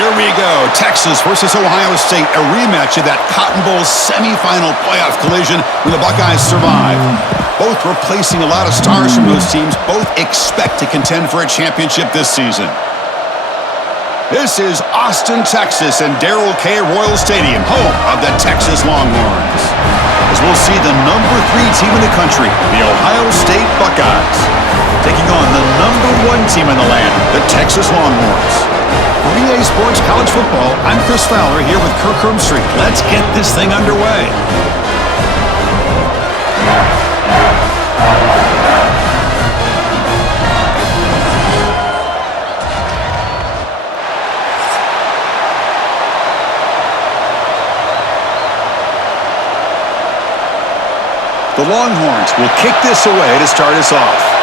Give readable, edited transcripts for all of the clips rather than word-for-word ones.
Here we go. Texas versus Ohio State, a rematch of that Cotton Bowl semifinal playoff collision when the Buckeyes survive. Both replacing a lot of stars from those teams. Both expect to contend for a championship this season. This is Austin, Texas, and Darrell K. Royal Stadium, home of the Texas Longhorns. As we'll see the number 3 team in the country, the Ohio State Buckeyes, taking on the number 1 team in the land, the Texas Longhorns. For EA Sports College Football, I'm Chris Fowler here with Kirk Hermstreet. Let's get this thing underway. The Longhorns will kick this away to start us off.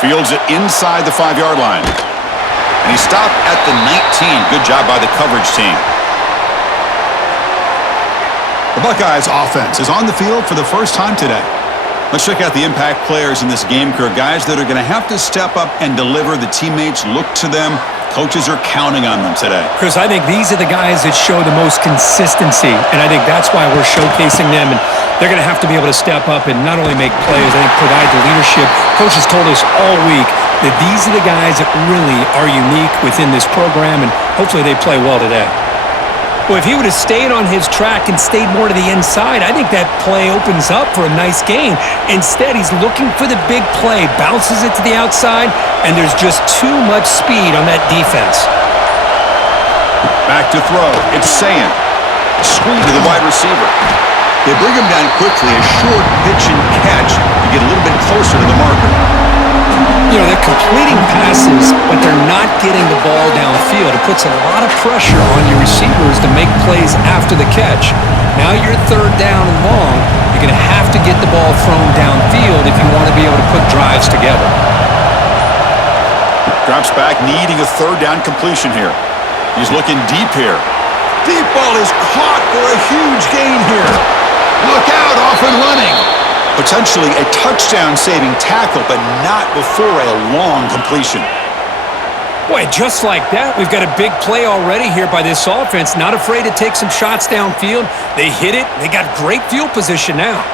Fields it inside the 5-yard line. And he stopped at the 19. Good job by the coverage team. The Buckeyes offense is on the field for the first time today. Let's check out the impact players in this game, Kirk. Guys that are going to have to step up and deliver. The teammates look to them. Coaches are counting on them today. Chris, I think these are the guys that show the most consistency, and I think that's why we're showcasing them. And they're going to have to be able to step up and not only make plays, I think provide the leadership. Coach has told us all week that these are the guys that really are unique within this program, and hopefully they play well today. Well, if he would have stayed on his track and stayed more to the inside, I think that play opens up for a nice gain. Instead, he's looking for the big play, bounces it to the outside, and there's just too much speed on that defense. Back to throw. It's Sayin. Screen to the wide receiver. They bring him down quickly, a short pitch and catch to get a little bit closer to the marker. You know, they're completing passes, but they're not getting the ball downfield. It puts a lot of pressure on your receivers to make plays after the catch. Now you're 3rd down and long. You're going to have to get the ball thrown downfield if you want to be able to put drives together. Drops back, needing a 3rd down completion here. He's looking deep here. Deep ball is caught for a huge gain here. Look out, off and running. Potentially a touchdown-saving tackle, but not before a long completion. Boy, just like that, we've got a big play already here by this offense. Not afraid to take some shots downfield. They hit it. They got great field position now.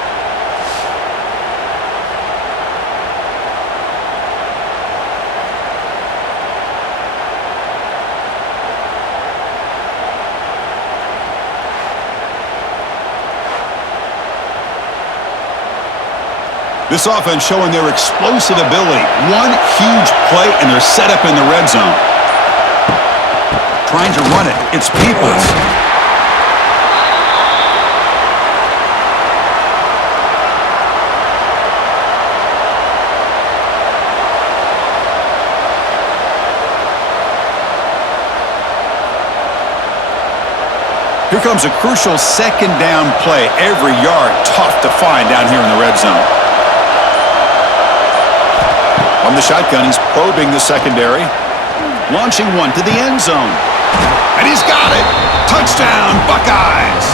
This offense showing their explosive ability. One huge play, and they're set up in the red zone. Trying to run it. It's Peoples. Here comes a crucial 2nd down play. Every yard tough to find down here in the red zone. On the shotgun, he's probing the secondary. Launching one to the end zone. And he's got it! Touchdown, Buckeyes!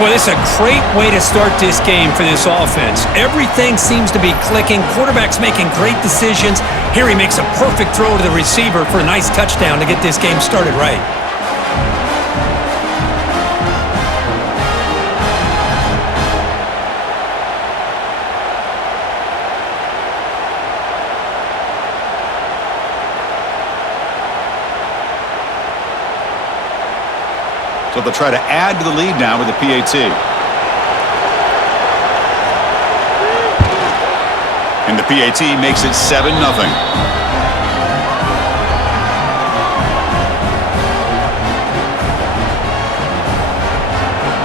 Boy, this is a great way to start this game for this offense. Everything seems to be clicking. Quarterback's making great decisions. Here he makes a perfect throw to the receiver for a nice touchdown to get this game started right. So they'll try to add to the lead now with the PAT. And the PAT makes it 7-0.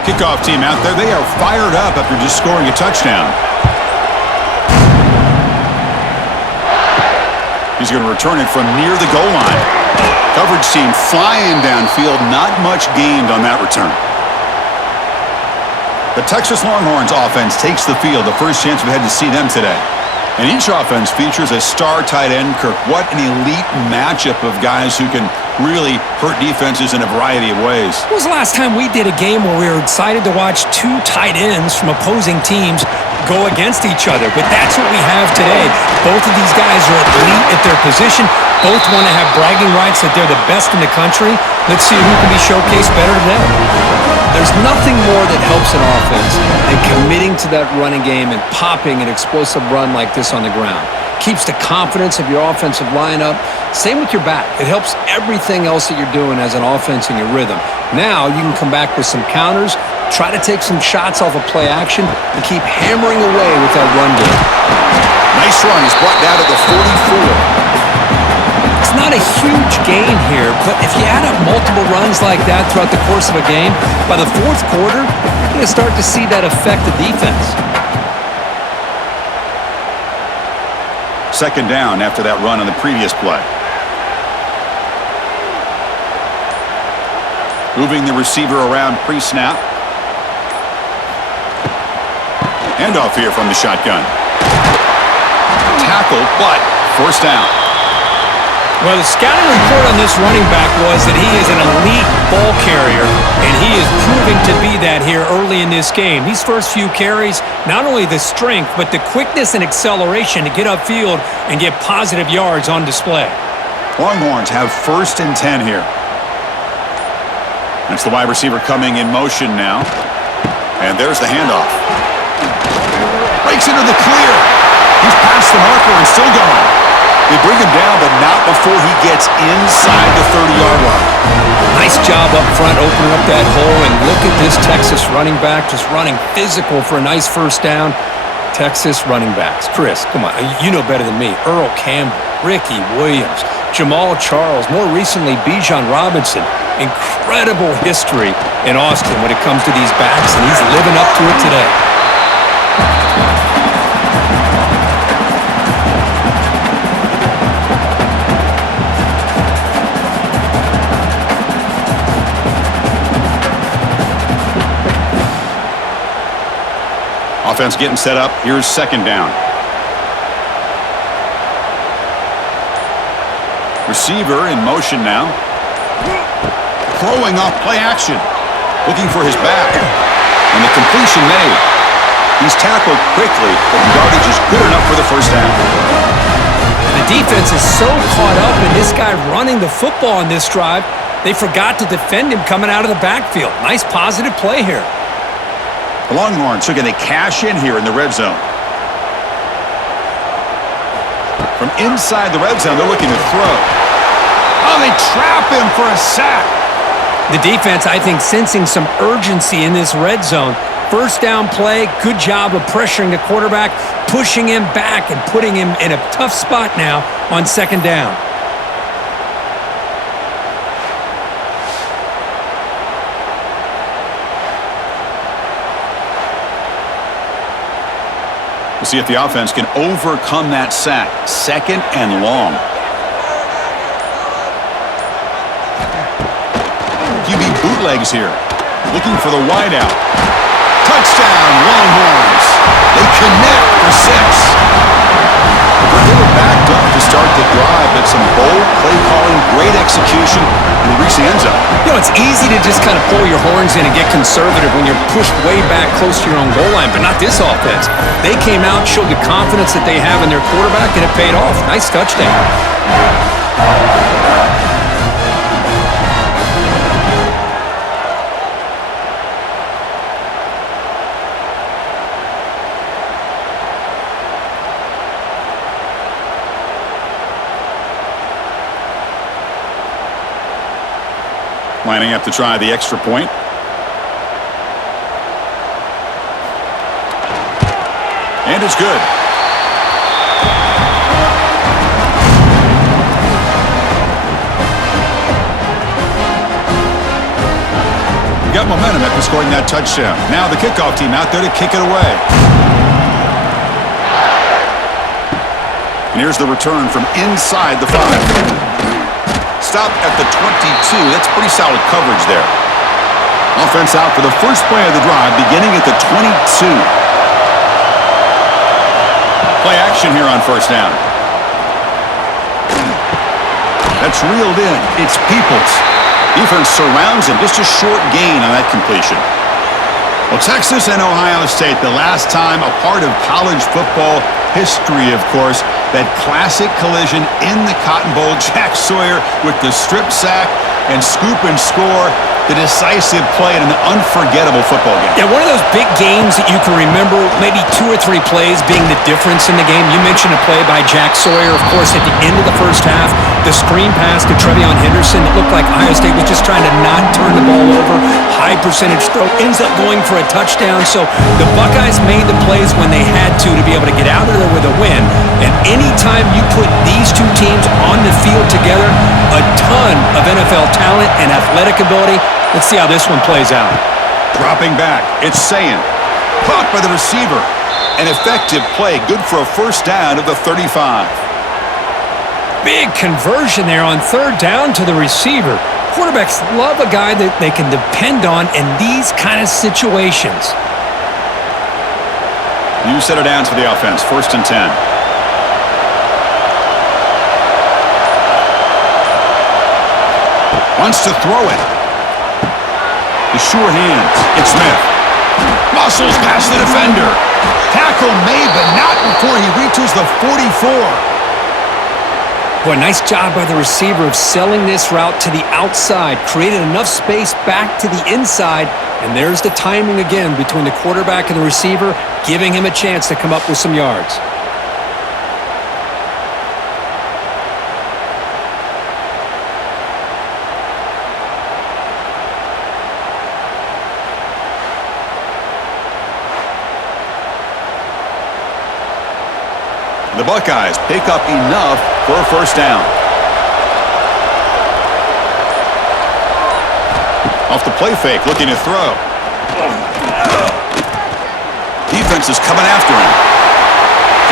Kickoff team out there. They are fired up after just scoring a touchdown. He's going to return it from near the goal line. Coverage team flying downfield. Not much gained on that return. The Texas Longhorns offense takes the field. The first chance we had to see them today. And each offense features a star tight end. Kirk, what an elite matchup of guys who can really hurt defenses in a variety of ways. When was the last time we did a game where we were excited to watch two tight ends from opposing teams go against each other? But that's what we have today. Both of these guys are elite at their position. Both want to have bragging rights that they're the best in the country. Let's see who can be showcased better today. There's nothing more that helps an offense than committing to that running game and popping an explosive run like this on the ground. Keeps the confidence of your offensive lineup. Same with your back. It helps everything else that you're doing as an offense in your rhythm. Now you can come back with some counters, try to take some shots off of play action, and keep hammering away with that run game. Nice run. He's brought down at the 44. It's not a huge gain here, but if you add up multiple runs like that throughout the course of a game, by the fourth quarter, you're going to start to see that affect the defense. Second down after that run on the previous play. Moving the receiver around pre-snap. Handoff here from the shotgun. Tackle, but first down. Well, the scouting report on this running back was that he is an elite ball carrier, and he is proving to be that here early in this game. These first few carries, not only the strength, but the quickness and acceleration to get upfield and get positive yards on display. Longhorns have 1st and 10 here. That's the wide receiver coming in motion now. And there's the handoff. Breaks into the clear. He's past the marker and still going. They bring him down, but not before he gets inside the 30-yard line. Nice job up front, opening up that hole, and look at this Texas running back just running physical for a nice first down. Texas running backs. Chris, come on, you know better than me. Earl Campbell, Ricky Williams, Jamal Charles, more recently Bijan Robinson. Incredible history in Austin when it comes to these backs, and he's living up to it today. Offense getting set up. Here's second down. Receiver in motion now. Throwing off play action. Looking for his back. And the completion made. He's tackled quickly, but the yardage is good enough for the first down. The defense is so caught up in this guy running the football on this drive, they forgot to defend him coming out of the backfield. Nice positive play here. The Longhorns are going to cash in here in the red zone. From inside the red zone, they're looking to throw. Oh, they trap him for a sack. The defense, I think, sensing some urgency in this red zone. First down play, good job of pressuring the quarterback, pushing him back and putting him in a tough spot now on second down. We'll see if the offense can overcome that sack. Second and long. QB bootlegs here. Looking for the wideout. Touchdown, Longhorns. They connect for 6. They were backed up to start the drive, but some bold play calling, great execution, and they reach the end zone. You know, it's easy to just kind of pull your horns in and get conservative when you're pushed way back close to your own goal line, but not this offense. They came out, showed the confidence that they have in their quarterback, and it paid off. Nice touchdown. Lining up to try the extra point. And it's good. We got momentum after scoring that touchdown. Now the kickoff team out there to kick it away. And here's the return from inside the 5. Stopped at the 22. That's pretty solid coverage there. Offense out for the first play of the drive, beginning at the 22. Play action here on first down. That's reeled in. It's Peoples. Defense surrounds him. Just a short gain on that completion. Well, Texas and Ohio State, the last time a part of college football history, of course, that classic collision in the Cotton Bowl. Jack Sawyer with the strip sack and scoop and score, the decisive play in an unforgettable football game. Yeah, one of those big games that you can remember, maybe 2 or 3 plays being the difference in the game. You mentioned a play by Jack Sawyer, of course, at the end of the first half. The screen pass to Trevion Henderson. It looked like Ohio State was just trying to not turn the ball over. High percentage throw. Ends up going for a touchdown. So the Buckeyes made the plays when they had to be able to get out of there with a win. And anytime you put these two teams on the field together, a ton of NFL talent and athletic ability. Let's see how this one plays out. Dropping back, it's Sayin. Caught by the receiver. An effective play, good for a first down of the 35. Big conversion there on third down to the receiver. Quarterbacks love a guy that they can depend on in these kind of situations. New set of downs for the offense, 1st and 10. Wants to throw it. The sure hands. It's Smith. Muscles past the defender. Tackle made, but not before he reaches the 44. Boy, nice job by the receiver of selling this route to the outside. Created enough space back to the inside. And there's the timing again between the quarterback and the receiver, giving him a chance to come up with some yards. The Buckeyes pick up enough for a first down. Off the play fake, looking to throw. Defense is coming after him.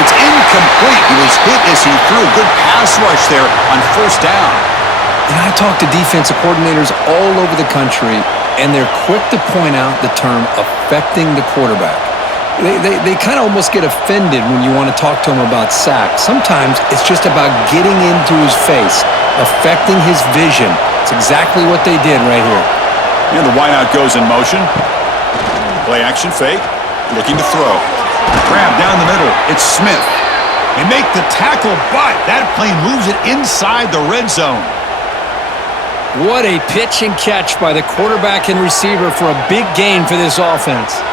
It's incomplete. He was hit as he threw. Good pass rush there on first down. And I talk to defensive coordinators all over the country, and they're quick to point out the term affecting the quarterback. They kind of almost get offended when you want to talk to them about sacks. Sometimes it's just about getting into his face, affecting his vision. It's exactly what they did right here. And the wideout goes in motion. Play action fake. Looking to throw. Grab down the middle. It's Smith. They make the tackle, but that play moves it inside the red zone. What a pitch and catch by the quarterback and receiver for a big gain for this offense.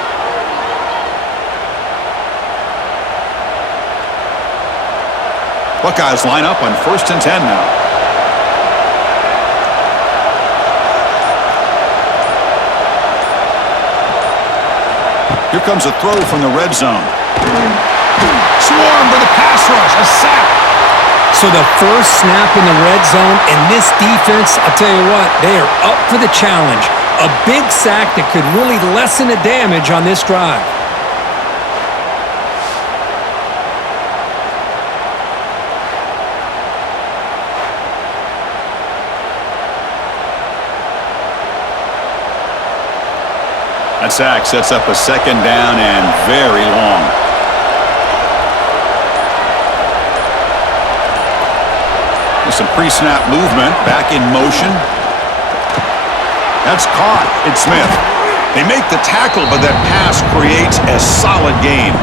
Buckeyes line up on 1st and 10 now. Here comes a throw from the red zone. Swarm for the pass rush, a sack. So the first snap in the red zone, and this defense, I'll tell you what, they are up for the challenge. A big sack that could really lessen the damage on this drive. That sack sets up a 2nd down and very long. With some pre-snap movement, back in motion. That's caught. It's Smith. They make the tackle, but that pass creates a solid gain.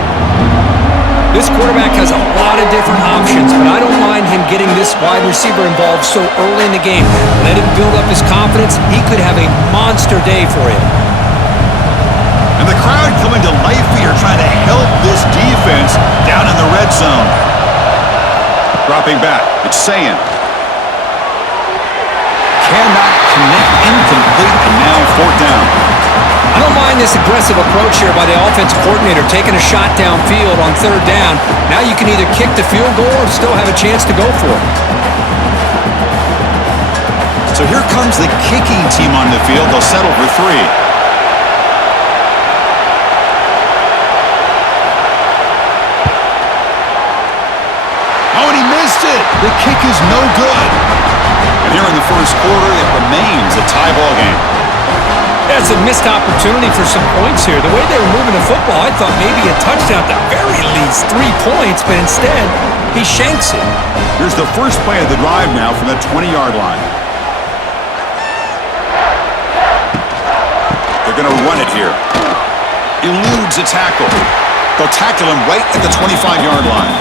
This quarterback has a lot of different options, but I don't mind him getting this wide receiver involved so early in the game. Let him build up his confidence. He could have a monster day for you. And the crowd coming to life here, trying to help this defense down in the red zone. Dropping back, it's Sayin. Cannot connect, incomplete, and now 4th down. I don't mind this aggressive approach here by the offensive coordinator, taking a shot downfield on 3rd down. Now you can either kick the field goal or still have a chance to go for it. So here comes the kicking team on the field. They'll settle for 3. Oh, and he missed it. The kick is no good. And here in the first quarter, it remains a tie ball game. That's a missed opportunity for some points here. The way they were moving the football, I thought maybe a touchdown, at the very least 3 points, but instead he shanks it. Here's the first play of the drive now from the 20-yard line. They're going to run it here. Eludes a tackle. They'll tackle him right at the 25-yard line.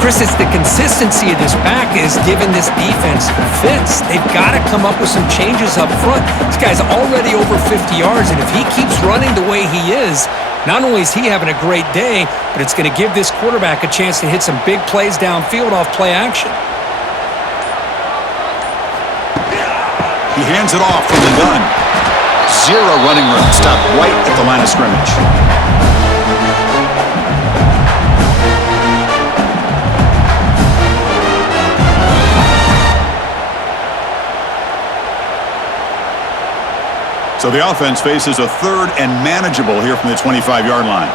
Chris, it's the consistency of this back is giving this defense fits. They've got to come up with some changes up front. This guy's already over 50 yards, and if he keeps running the way he is, not only is he having a great day, but it's going to give this quarterback a chance to hit some big plays downfield off play action. He hands it off from the gun. Zero running room. Stopped right at the line of scrimmage. So the offense faces a third and manageable here from the 25-yard line.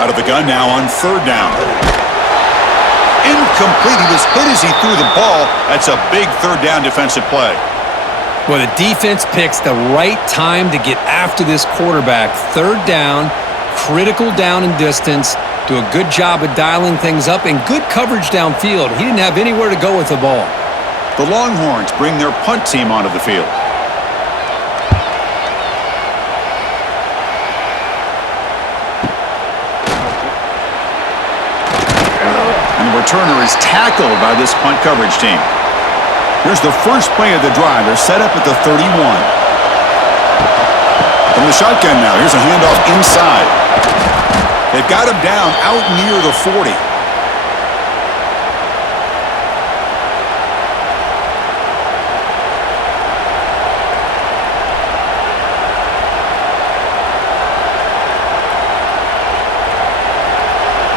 Out of the gun now on third down. Incomplete. He was hit as he threw the ball. That's a big third down defensive play. Well, the defense picks the right time to get after this quarterback. Third down, critical down and distance. Do a good job of dialing things up and good coverage downfield. He didn't have anywhere to go with the ball. The Longhorns bring their punt team onto the field. And the returner is tackled by this punt coverage team. Here's the first play of the drive. They're set up at the 31. From the shotgun now, here's a handoff inside. They've got him down out near the 40.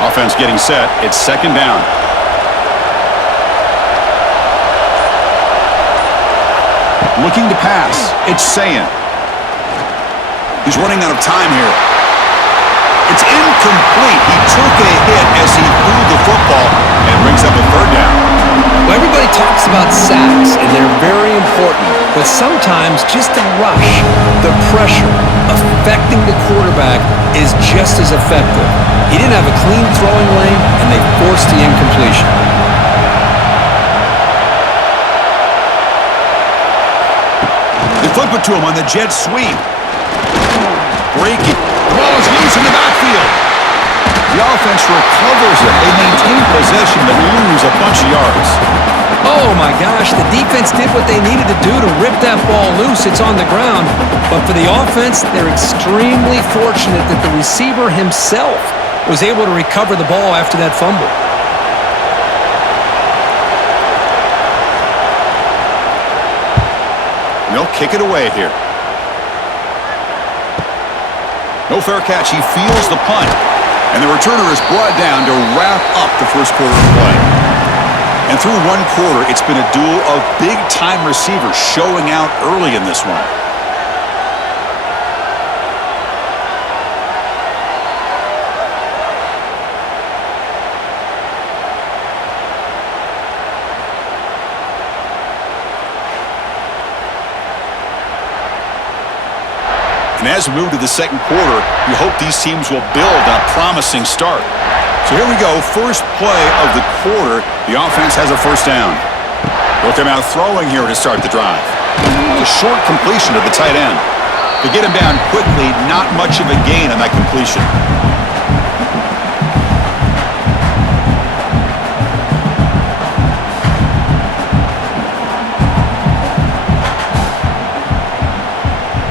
Offense getting set. It's second down. Looking to pass. It's Sayan. He's running out of time here. It's incomplete. He took a hit as he threw the football and brings up a third down. Well, everybody talks about sacks, and they're very important. But sometimes just the rush, the pressure, affecting the quarterback is just as effective. He didn't have a clean throwing lane, and they forced the incompletion. They flip it to him on the jet sweep. Breaking. The ball is loose in the backfield. The offense recovers it. They maintain possession but lose a bunch of yards. Oh, my gosh. The defense did what they needed to do to rip that ball loose. It's on the ground. But for the offense, they're extremely fortunate that the receiver himself was able to recover the ball after that fumble. They'll kick it away here. No fair catch. He feels the punt. And the returner is brought down to wrap up the first quarter of play. And through one quarter, it's been a duel of big-time receivers showing out early in this one. And as we move to the second quarter, we hope these teams will build on a promising start. So here we go, first play of the quarter. The offense has a first down. They'll come out throwing here to start the drive. It's a short completion to the tight end. To get him down quickly, not much of a gain on that completion.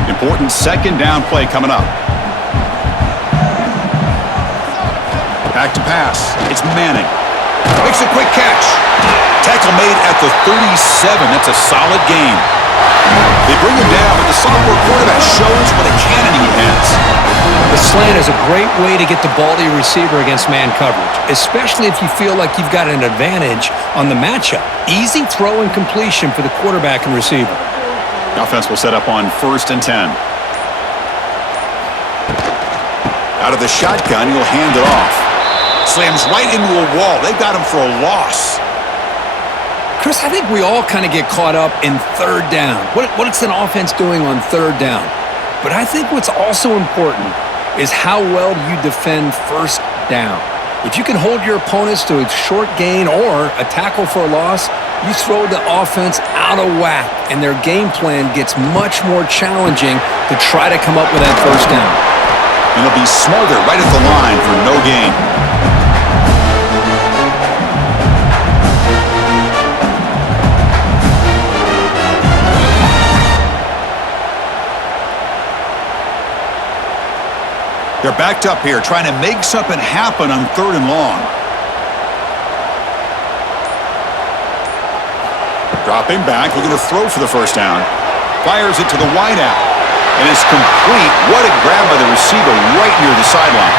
Important second down play coming up. Back to pass. It's Manning. Makes a quick catch. Tackle made at the 37. That's a solid gain. They bring him down, but the sophomore quarterback shows what a cannon he has. The slant is a great way to get the ball to your receiver against man coverage, especially if you feel like you've got an advantage on the matchup. Easy throw and completion for the quarterback and receiver. The offense will set up on 1st and 10. Out of the shotgun, he'll hand it off. Slams right into a wall. They've got him for a loss. Chris, I think we all kind of get caught up in third down. What's an offense doing on third down? But I think what's also important is how well you defend first down. If you can hold your opponents to a short gain or a tackle for a loss, you throw the offense out of whack, and their game plan gets much more challenging to try to come up with that first down. And they'll be smothered right at the line for no gain. They're backed up here, trying to make something happen on 3rd and long. Dropping back, looking to throw for the first down. Fires it to the wideout. And it's complete. What a grab by the receiver right near the sideline.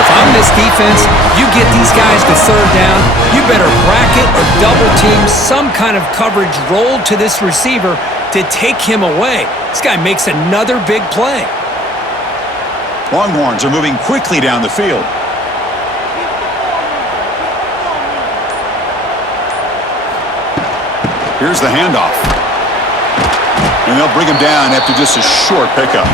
If I'm this defense, you get these guys to 3rd down, you better bracket or double team some kind of coverage roll to this receiver to take him away. This guy makes another big play. Longhorns are moving quickly down the field. Here's the handoff. And they'll bring him down after just a short pickup.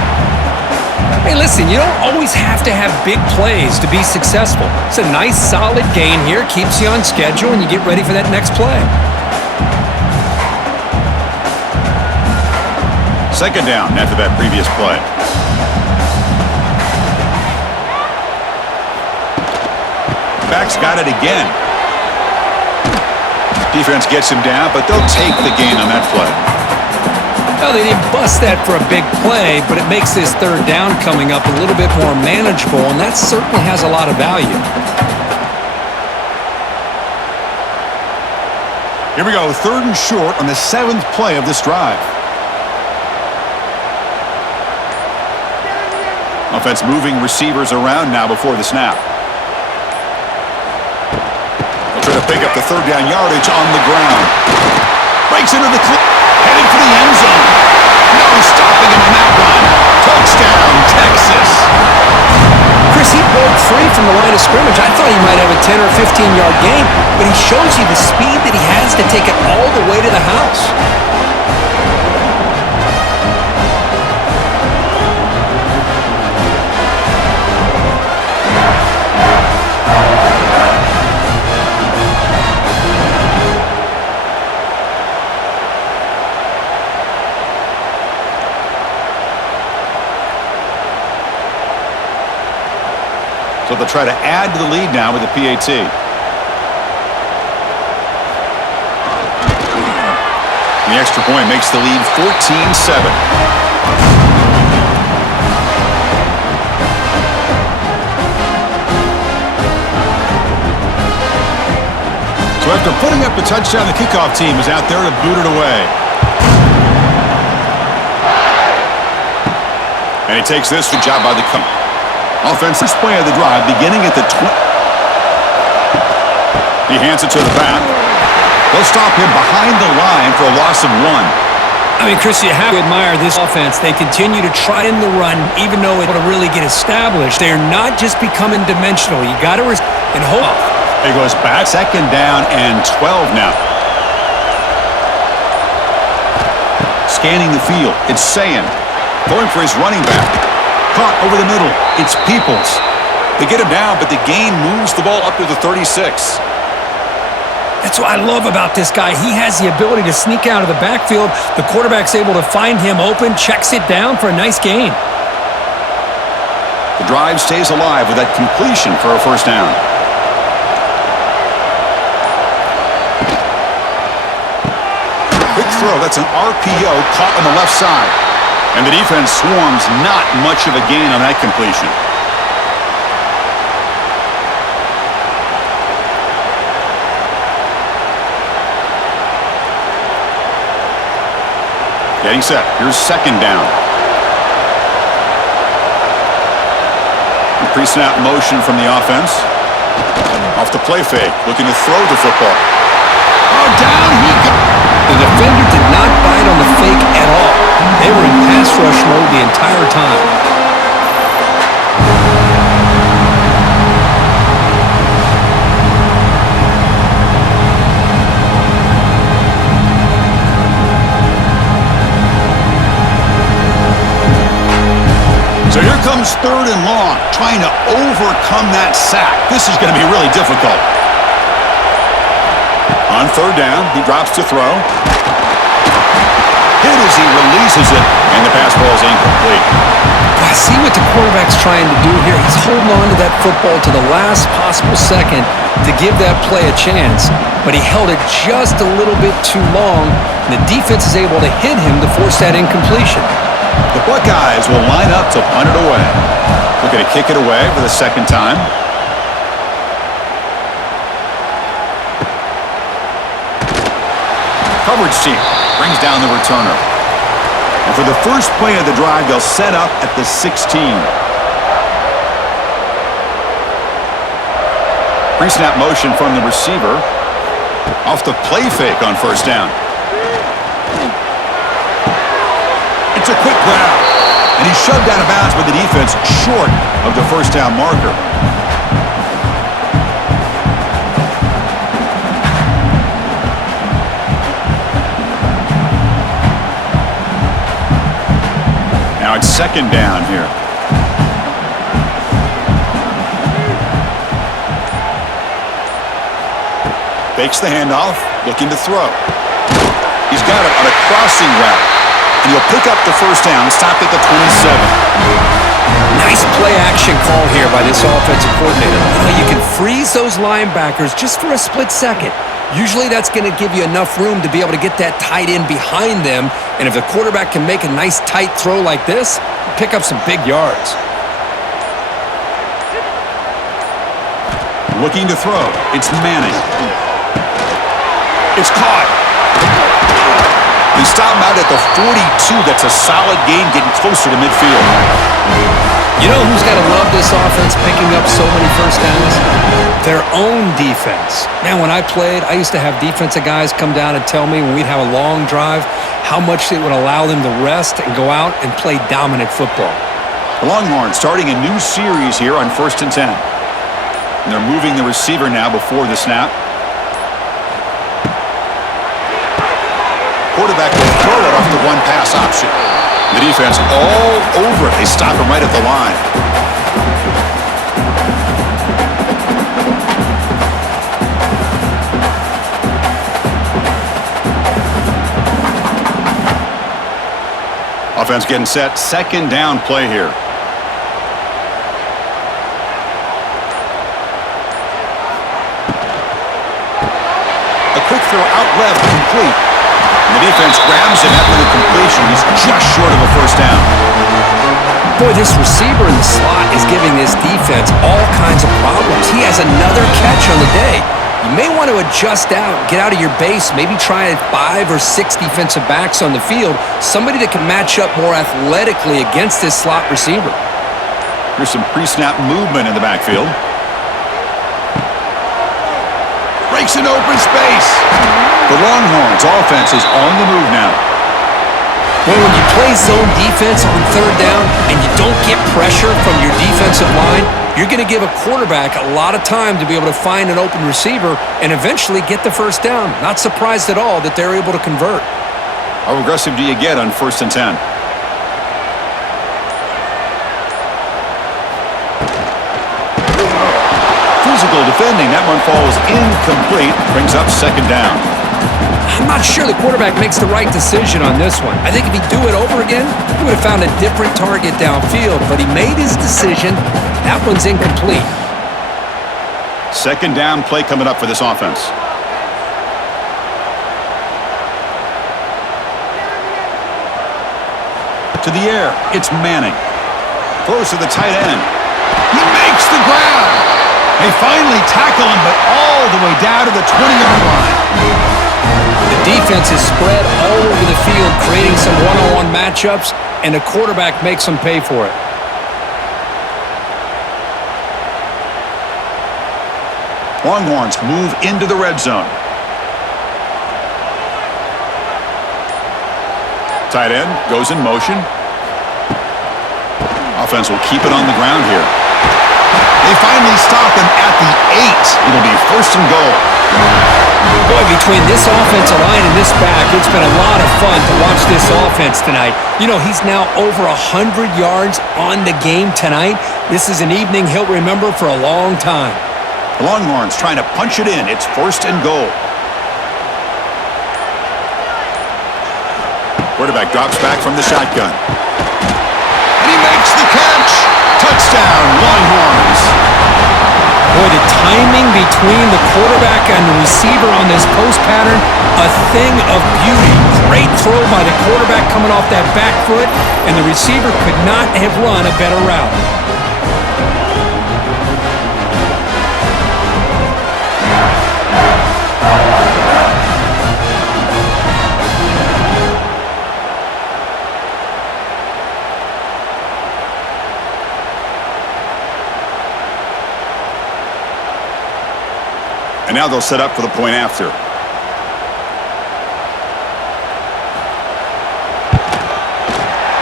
Hey, listen, you don't always have to have big plays to be successful. It's a nice, solid gain here, keeps you on schedule, and you get ready for that next play. 2nd down after that previous play. Back's got it again. Defense gets him down, but they'll take the gain on that play. Well, they didn't bust that for a big play, but it makes this 3rd down coming up a little bit more manageable, and that certainly has a lot of value. Here we go, 3rd and short on the 7th play of this drive. Offense moving receivers around now before the snap. Trying to pick up the 3rd down yardage on the ground. Breaks into the clip, heading for the end zone. No stopping him on that run. Touchdown, Texas. Chris, he broke free from the line of scrimmage. I thought he might have a 10 or 15-yard gain, but he shows you the speed that he has to take it all the way to the house. So they'll try to add to the lead now with the PAT. The extra point makes the lead 14-7. So after putting up the touchdown, the kickoff team is out there to boot it away. And he takes this good job by the offensive play of the drive, beginning at the 20. He hands it to the back. They'll stop him behind the line for a loss of 1. I mean, Chris, you have to admire this offense. They continue to try in the run, even though it'll really get established. They're not just becoming dimensional. You got to and hold off. He goes back. 2nd down and 12 now. Scanning the field. It's Sayin. Going for his running back. Caught over the middle. It's Peoples. They get him down, but the gain moves the ball up to the 36. That's what I love about this guy. He has the ability to sneak out of the backfield. The quarterback's able to find him open, checks it down for a nice gain. The drive stays alive with that completion for a first down. Quick throw. That's an RPO caught on the left side. And the defense swarms, not much of a gain on that completion. Getting set. Here's 2nd down. Pre-snap motion from the offense. Off the play fake. Looking to throw the football. Oh, down he goes. The defender did not bite on the fake at all. They were in pass rush mode the entire time. So here comes goes 3rd and long, trying to overcome that sack. This is going to be really difficult. On 3rd down, he drops to throw. Hit as he releases it, and the pass ball is incomplete. I see what the quarterback's trying to do here. He's holding on to that football to the last possible second to give that play a chance, but he held it just a little bit too long, and the defense is able to hit him to force that incompletion. The Buckeyes will line up to punt it away. Looking to kick it away for the 2nd time. Coverage team brings down the returner. And for the first play of the drive, they'll set up at the 16. Pre-snap motion from the receiver. Off the play fake on 1st down. It's a quick grab. And he's shoved out of bounds by the defense short of the 1st down marker. Now it's 2nd down here. Fakes the handoff, looking to throw. He's got it on a crossing route. And he'll pick up the 1st down, stop at the 27. Nice play-action call here by this offensive coordinator. You can freeze those linebackers just for a split second. Usually that's going to give you enough room to be able to get that tight end behind them. And if the quarterback can make a nice tight throw like this, pick up some big yards. Looking to throw. It's Manning. It's caught. They stop him out at the 42. That's a solid gain, getting closer to midfield. You know who's got to love this offense picking up so many 1st downs? Their own defense. Man, when I played, I used to have defensive guys come down and tell me when we'd have a long drive how much it would allow them to rest and go out and play dominant football. The Longhorns starting a new series here on 1st and 10. And they're moving the receiver now before the snap. Quarterback will throw it off the 1-pass option. The defense all over it. They stop him right at the line. Offense getting set. 2nd down play here. A quick throw out left, complete. And the defense grabs him after the completion. He's just short of a 1st down. Boy, this receiver in the slot is giving this defense all kinds of problems. He has another catch on the day. You may want to adjust out, get out of your base, maybe try 5 or 6 defensive backs on the field, somebody that can match up more athletically against this slot receiver. Here's some pre-snap movement in the backfield. Breaks an open space. The Longhorns offense is on the move now. Well, when you play zone defense on 3rd down and you don't get pressure from your defensive line, you're going to give a quarterback a lot of time to be able to find an open receiver and eventually get the 1st down. Not surprised at all that they're able to convert. How aggressive do you get on 1st and 10? Physical defending. That one falls incomplete. Brings up 2nd down. I'm not sure the quarterback makes the right decision on this one. I think if he'd do it over again, he would have found a different target downfield, but he made his decision. That one's incomplete. 2nd down play coming up for this offense. To the air, it's Manning. Throws to the tight end. He makes the grab. They finally tackle him, but all the way down to the 20-yard line. The defense is spread all over the field, creating some one-on-one matchups, and the quarterback makes them pay for it. Longhorns move into the red zone. Tight end goes in motion. Offense will keep it on the ground here. They finally stop him at the 8. It'll be 1st and goal. Boy, between this offensive line and this back, it's been a lot of fun to watch this offense tonight. You know, he's now over 100 yards on the game tonight. This is an evening he'll remember for a long time. The Longhorns trying to punch it in. It's 1st and goal. Quarterback drops back from the shotgun. And he makes the catch. Touchdown, Longhorns. Boy, the timing between the quarterback and the receiver on this post pattern, a thing of beauty. Great throw by the quarterback coming off that back foot, and the receiver could not have run a better route. And now they'll set up for the point after.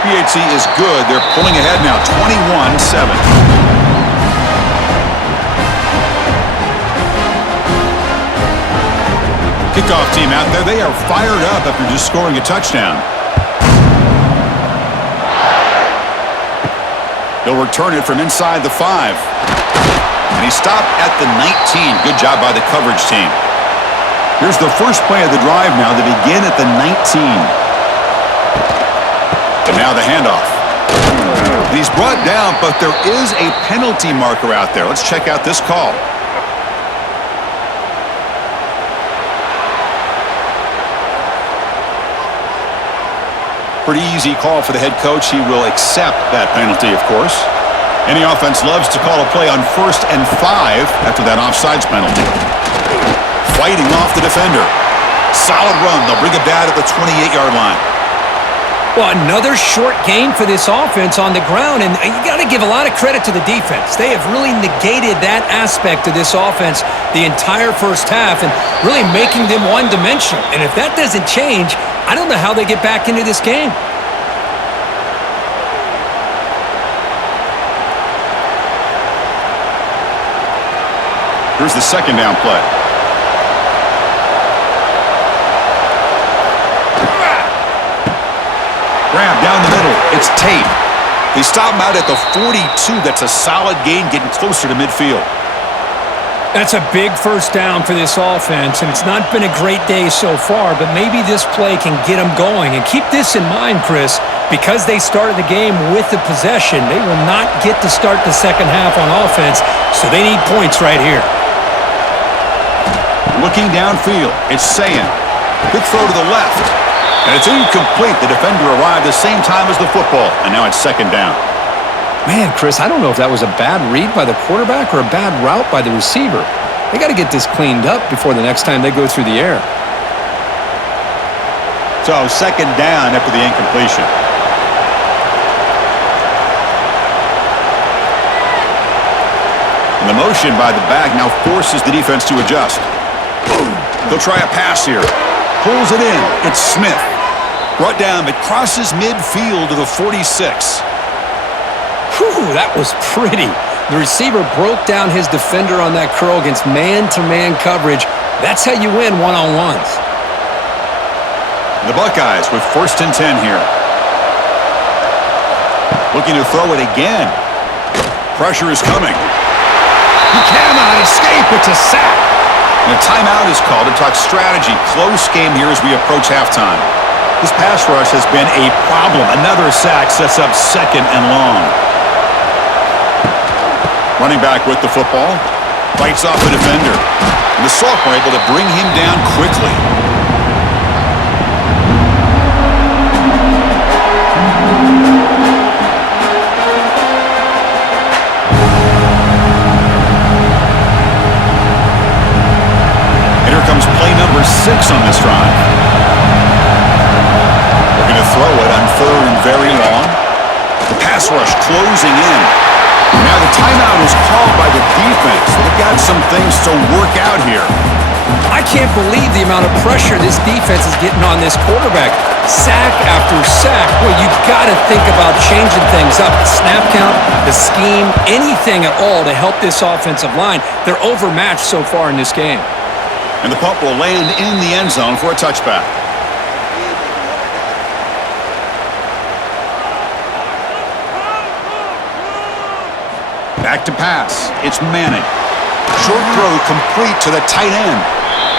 PHC is good. They're pulling ahead now, 21-7. Kickoff team out there. They are fired up after just scoring a touchdown. He'll return it from inside the 5. And he stopped at the 19. Good job by the coverage team. Here's the first play of the drive now. They begin at the 19. And now the handoff. And he's brought down, but there is a penalty marker out there. Let's check out this call. Pretty easy call for the head coach. He will accept that penalty, of course. Any offense loves to call a play on 1st and 5 after that offsides penalty. Fighting off the defender. Solid run. They'll bring it down at the 28-yard line. Well, another short gain for this offense on the ground, and you got to give a lot of credit to the defense. They have really negated that aspect of this offense the entire first half and really making them one-dimensional. And if that doesn't change, I don't know how they get back into this game. Here's the second down play. Grab down the middle. It's Tate. They stop him out at the 42. That's a solid gain, getting closer to midfield. That's a big first down for this offense, and it's not been a great day so far, but maybe this play can get them going. And keep this in mind, Chris, because they started the game with the possession, they will not get to start the second half on offense, so they need points right here. Looking downfield, it's Sayan. Quick throw to the left. And it's incomplete. The defender arrived the same time as the football, and now it's second down. Man, Chris, I don't know if that was a bad read by the quarterback or a bad route by the receiver. They got to get this cleaned up before the next time they go through the air. So second down after the incompletion. And the motion by the back now forces the defense to adjust. They'll try a pass here. Pulls it in. It's Smith. Brought down. It crosses midfield to the 46. Whew, that was pretty. The receiver broke down his defender on that curl against man-to-man coverage. That's how you win one-on-ones. The Buckeyes with 1st and 10 here. Looking to throw it again. Pressure is coming. He cannot escape. It's a sack. And a timeout is called to talk strategy. Close game here as we approach halftime. This pass rush has been a problem. Another sack sets up 2nd and long. Running back with the football. Fights off the defender. And the sophomore able to bring him down quickly. Comes play number 6 on this drive. They're going to throw it on 3rd and very long. The pass rush closing in. Now the timeout is called by the defense. They've got some things to work out here. I can't believe the amount of pressure this defense is getting on this quarterback. Sack after sack. Well, you've got to think about changing things up. The snap count, the scheme, anything at all to help this offensive line. They're overmatched so far in this game. And the punt will land in the end zone for a touchback. Back to pass. It's Manning. Short throw complete to the tight end.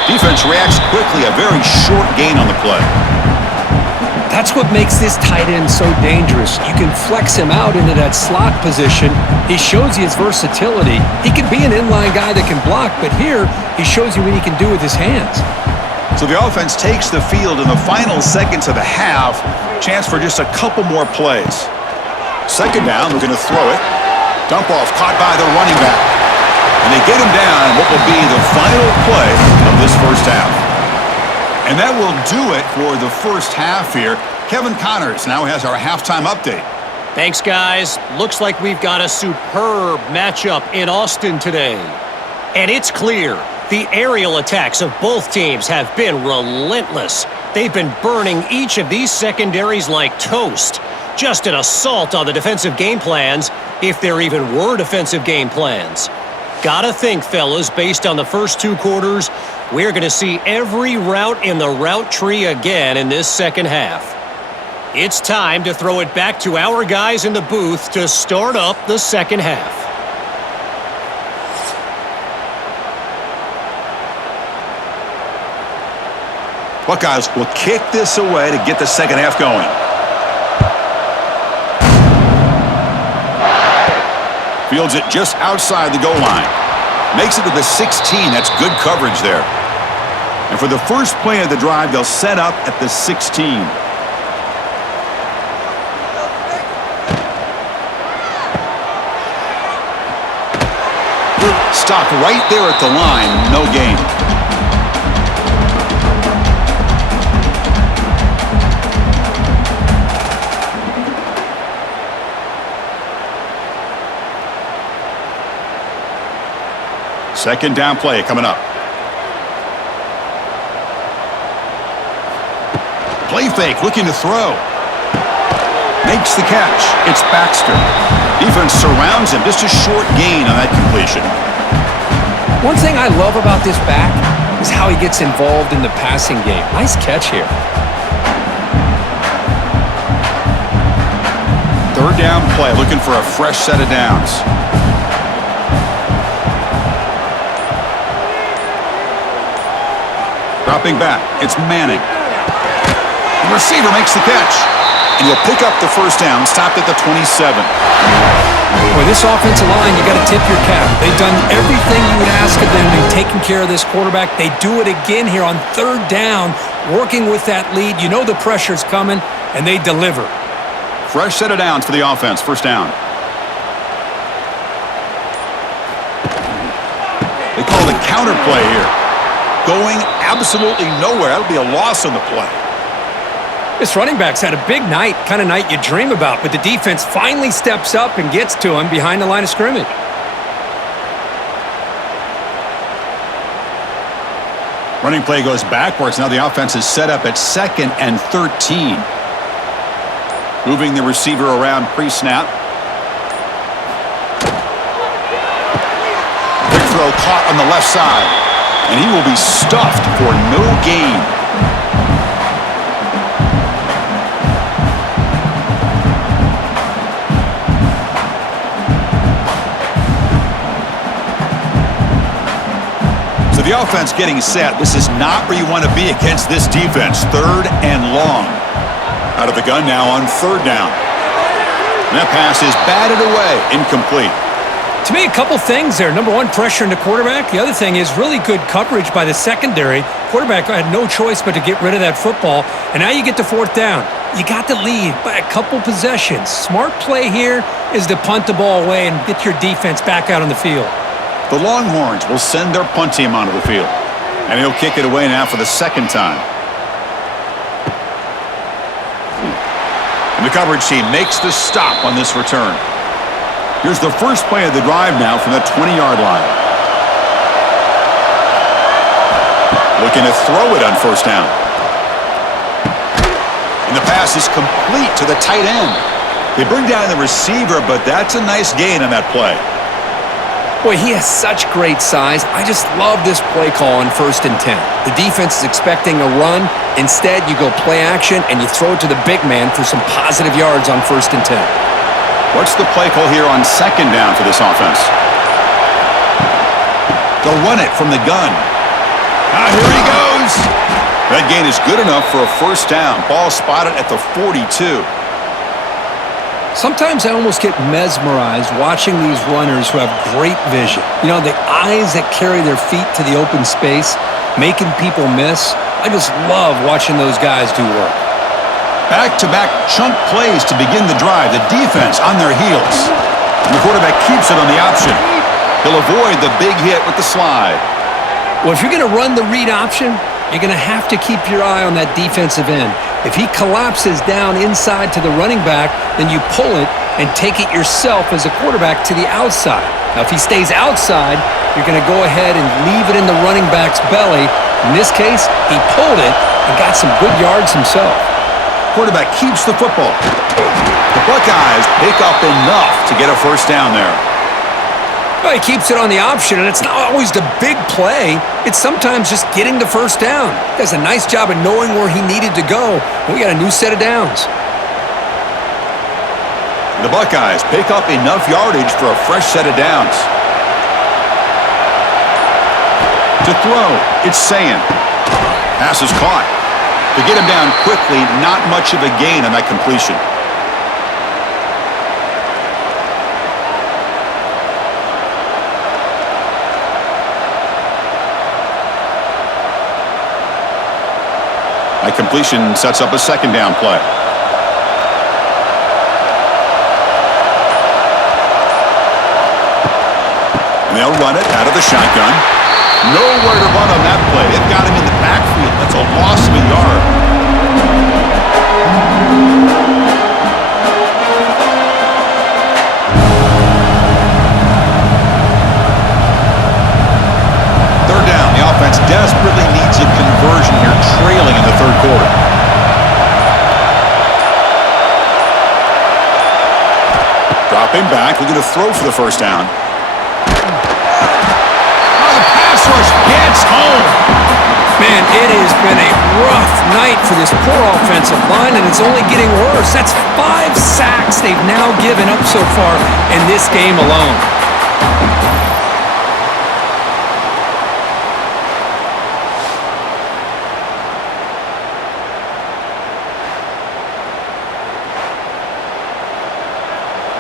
Defense reacts quickly. A very short gain on the play. That's what makes this tight end so dangerous. You can flex him out into that slot position. He shows you his versatility. He can be an inline guy that can block, but here he shows you what he can do with his hands. So the offense takes the field in the final seconds of the half. Chance for just a couple more plays. Second down, looking to throw it. Dump off caught by the running back. And they get him down what will be the final play of this first half. And that will do it for the first half here. Kevin Connors now has our halftime update. Thanks, guys. Looks like we've got a superb matchup in Austin today. And it's clear the aerial attacks of both teams have been relentless. They've been burning each of these secondaries like toast. Just an assault on the defensive game plans, if there even were defensive game plans. Gotta think, fellas, based on the first two quarters, we're going to see every route in the route tree again in this second half. It's time to throw it back to our guys in the booth to start up the second half. Buckeyes will kick this away to get the second half going. Fields it just outside the goal line. Makes it to the 16. That's good coverage there. And for the first play of the drive, they'll set up at the 16. Stopped right there at the line. No gain. Second down play coming up. Play fake, looking to throw. Makes the catch. It's Baxter. Defense surrounds him. Just a short gain on that completion. One thing I love about this back is how he gets involved in the passing game. Nice catch here. Third down play, looking for a fresh set of downs. Dropping back, it's Manning. The receiver makes the catch. And he'll pick up the first down, stopped at the 27. Boy, this offensive line, you got to tip your cap. They've done everything you would ask of them in taking care of this quarterback. They do it again here on third down, working with that lead. You know the pressure's coming, and they deliver. Fresh set of downs for the offense, first down. They call the counter play here. Going absolutely nowhere. That'll be a loss on the play. This running back's had a big night, kind of night you dream about, but the defense finally steps up and gets to him behind the line of scrimmage. Running play goes backwards. Now the offense is set up at 2nd and 13. Moving the receiver around pre-snap. Quick throw caught on the left side. And he will be stuffed for no gain. So the offense getting set. This is not where you want to be against this defense. Third and long. Out of the gun now on third down. And that pass is batted away. Incomplete. To me, a couple things there. Number one, pressure in the quarterback. The other thing is really good coverage by the secondary. Quarterback had no choice but to get rid of that football. And now you get to fourth down. You got the lead by a couple possessions. Smart play here is to punt the ball away and get your defense back out on the field. The Longhorns will send their punt team onto the field. And he'll kick it away now for the second time. And the coverage team makes the stop on this return. Here's the first play of the drive now from the 20-yard line. Looking to throw it on first down. And the pass is complete to the tight end. They bring down the receiver, but that's a nice gain on that play. Boy, he has such great size. I just love this play call on 1st and 10. The defense is expecting a run. Instead, you go play action, and you throw it to the big man for some positive yards on 1st and 10. What's the play call here on 2nd down for this offense? They'll run it from the gun. Here he goes. That gain is good enough for a 1st down. Ball spotted at the 42. Sometimes I almost get mesmerized watching these runners who have great vision. You know, the eyes that carry their feet to the open space, making people miss. I just love watching those guys do work. Back-to-back chunk plays to begin the drive. The defense on their heels. And the quarterback keeps it on the option. He'll avoid the big hit with the slide. Well, if you're going to run the read option, you're going to have to keep your eye on that defensive end. If he collapses down inside to the running back, then you pull it and take it yourself as a quarterback to the outside. Now, if he stays outside, you're going to go ahead and leave it in the running back's belly. In this case, he pulled it and got some good yards himself. Quarterback keeps the football. The Buckeyes pick up enough to get a 1st down there. Well, he keeps it on the option, and it's not always the big play. It's sometimes just getting the 1st down. He does a nice job of knowing where he needed to go. We got a new set of downs. The Buckeyes pick up enough yardage for a fresh set of downs. To throw, it's Sayin. Pass is caught. To get him down quickly, not much of a gain on that completion. That completion sets up a 2nd down play. And they'll run it out of the shotgun. Nowhere to run on that play. They've got him in the backfield. That's a loss of a yard. Third down. The offense desperately needs a conversion here, trailing in the 3rd quarter. Dropping back, looking to throw for the 1st down. Rush gets home. Man, it has been a rough night for this poor offensive line, and it's only getting worse. That's 5 sacks they've now given up so far in this game alone.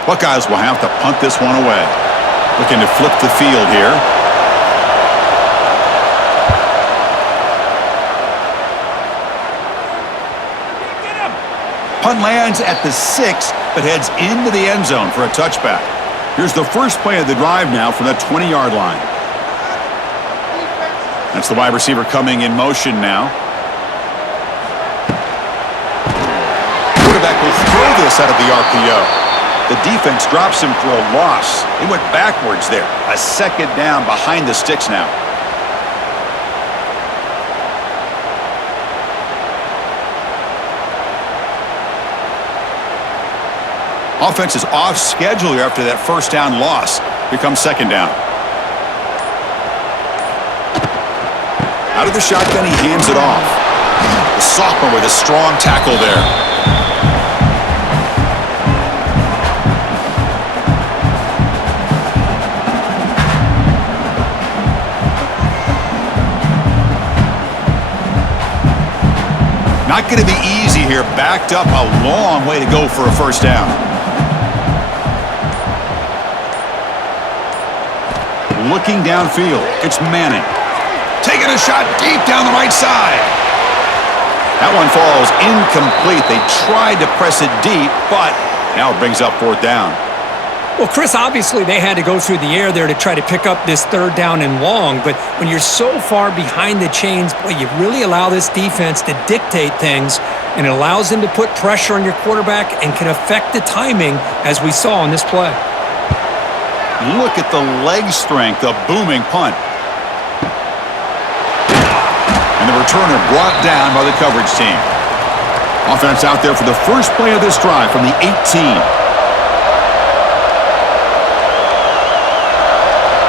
Buckeyes will have to punt this one away. Looking to flip the field here. Punt lands at the 6, but heads into the end zone for a touchback. Here's the first play of the drive now from the 20-yard line. That's the wide receiver coming in motion now. Quarterback will throw this out of the RPO. The defense drops him for a loss. He went backwards there. A 2nd down behind the sticks now. Offense is off schedule here after that 1st down loss. Here comes 2nd down. Out of the shotgun, he hands it off. The sophomore with a strong tackle there. Not going to be easy here. Backed up a long way to go for a 1st down. Looking downfield, it's Manning. Taking a shot deep down the right side. That one falls incomplete. They tried to press it deep, but now it brings up 4th down. Well, Chris, obviously they had to go through the air there to try to pick up this 3rd down and long, but when you're so far behind the chains, boy, you really allow this defense to dictate things, and it allows them to put pressure on your quarterback and can affect the timing, as we saw on this play. Look at the leg strength, a booming punt. And the returner brought down by the coverage team. Offense out there for the first play of this drive from the 18.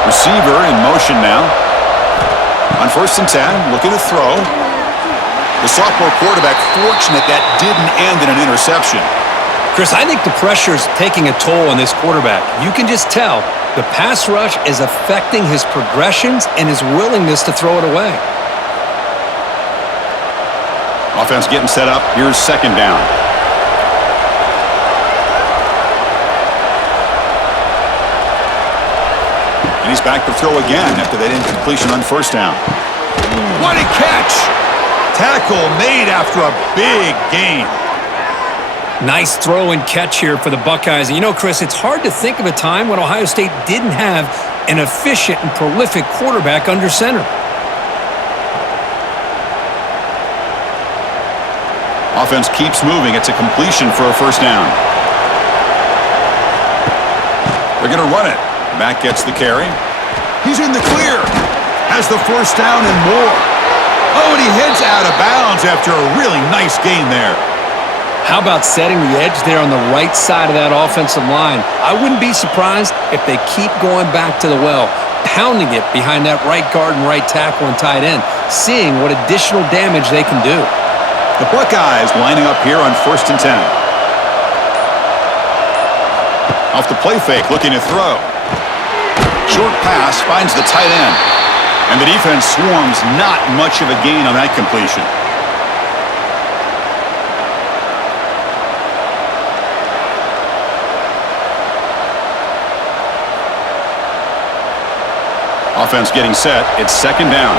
Receiver in motion now. On 1st and 10, looking to throw. The sophomore quarterback fortunate that didn't end in an interception. Chris, I think the pressure is taking a toll on this quarterback. You can just tell the pass rush is affecting his progressions and his willingness to throw it away. Offense getting set up. Here's 2nd down. And he's back to throw again after that incompletion on 1st down. What a catch! Tackle made after a big gain. Nice throw and catch here for the Buckeyes. And you know, Chris, it's hard to think of a time when Ohio State didn't have an efficient and prolific quarterback under center. Offense keeps moving. It's a completion for a 1st down. They're going to run it. Mack gets the carry. He's in the clear. Has the 1st down and more. Oh, and he heads out of bounds after a really nice gain there. How about setting the edge there on the right side of that offensive line? I wouldn't be surprised if they keep going back to the well, pounding it behind that right guard and right tackle and tight end, seeing what additional damage they can do. The Buckeyes lining up here on 1st and 10. Off the play fake, looking to throw. Short pass finds the tight end. And the defense swarms, not much of a gain on that completion. Offense getting set. It's 2nd down.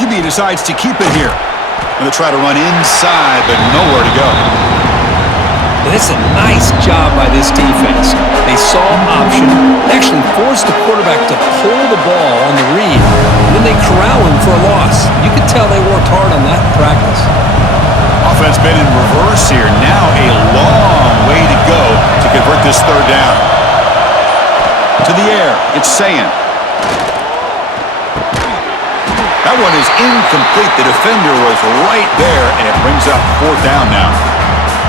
QB decides to keep it here. Going to try to run inside, but nowhere to go. That's a nice job by this defense. They saw option, actually forced the quarterback to pull the ball on the read, and then they corral him for a loss. You could tell they worked hard on that in practice. Offense been in reverse here. Now a long way to go to convert this 3rd down. To the air, it's Sayin. That one is incomplete. The defender was right there, and it brings up 4th down now.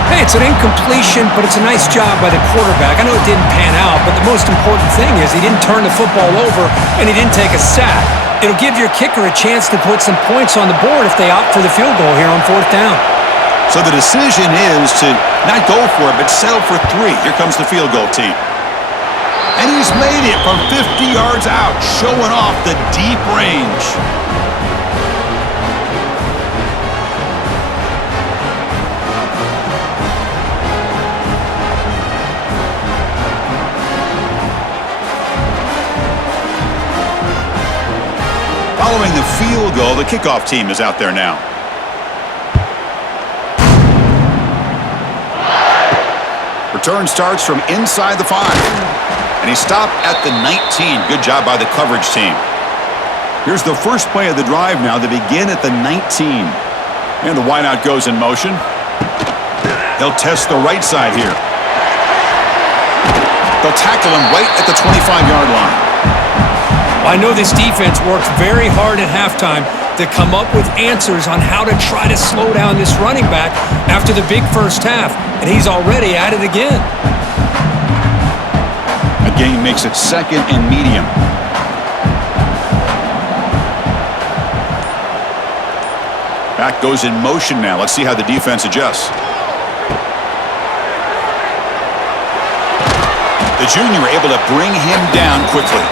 Hey, it's an incompletion, but it's a nice job by the quarterback. I know it didn't pan out, but the most important thing is he didn't turn the football over, and he didn't take a sack. It'll give your kicker a chance to put some points on the board if they opt for the field goal here on 4th down. So the decision is to not go for it, but settle for 3. Here comes the field goal team. And he's made it from 50 yards out, showing off the deep range. Following the field goal, the kickoff team is out there now. Return starts from inside the 5. And he stopped at the 19. Good job by the coverage team. Here's the first play of the drive now. They begin at the 19. And the wideout goes in motion. They'll test the right side here. They'll tackle him right at the 25-yard line. I know this defense worked very hard at halftime to come up with answers on how to try to slow down this running back after the big first half, and he's already at it again. A gain makes it 2nd and medium. Back goes in motion now. Let's see how the defense adjusts. The junior able to bring him down quickly.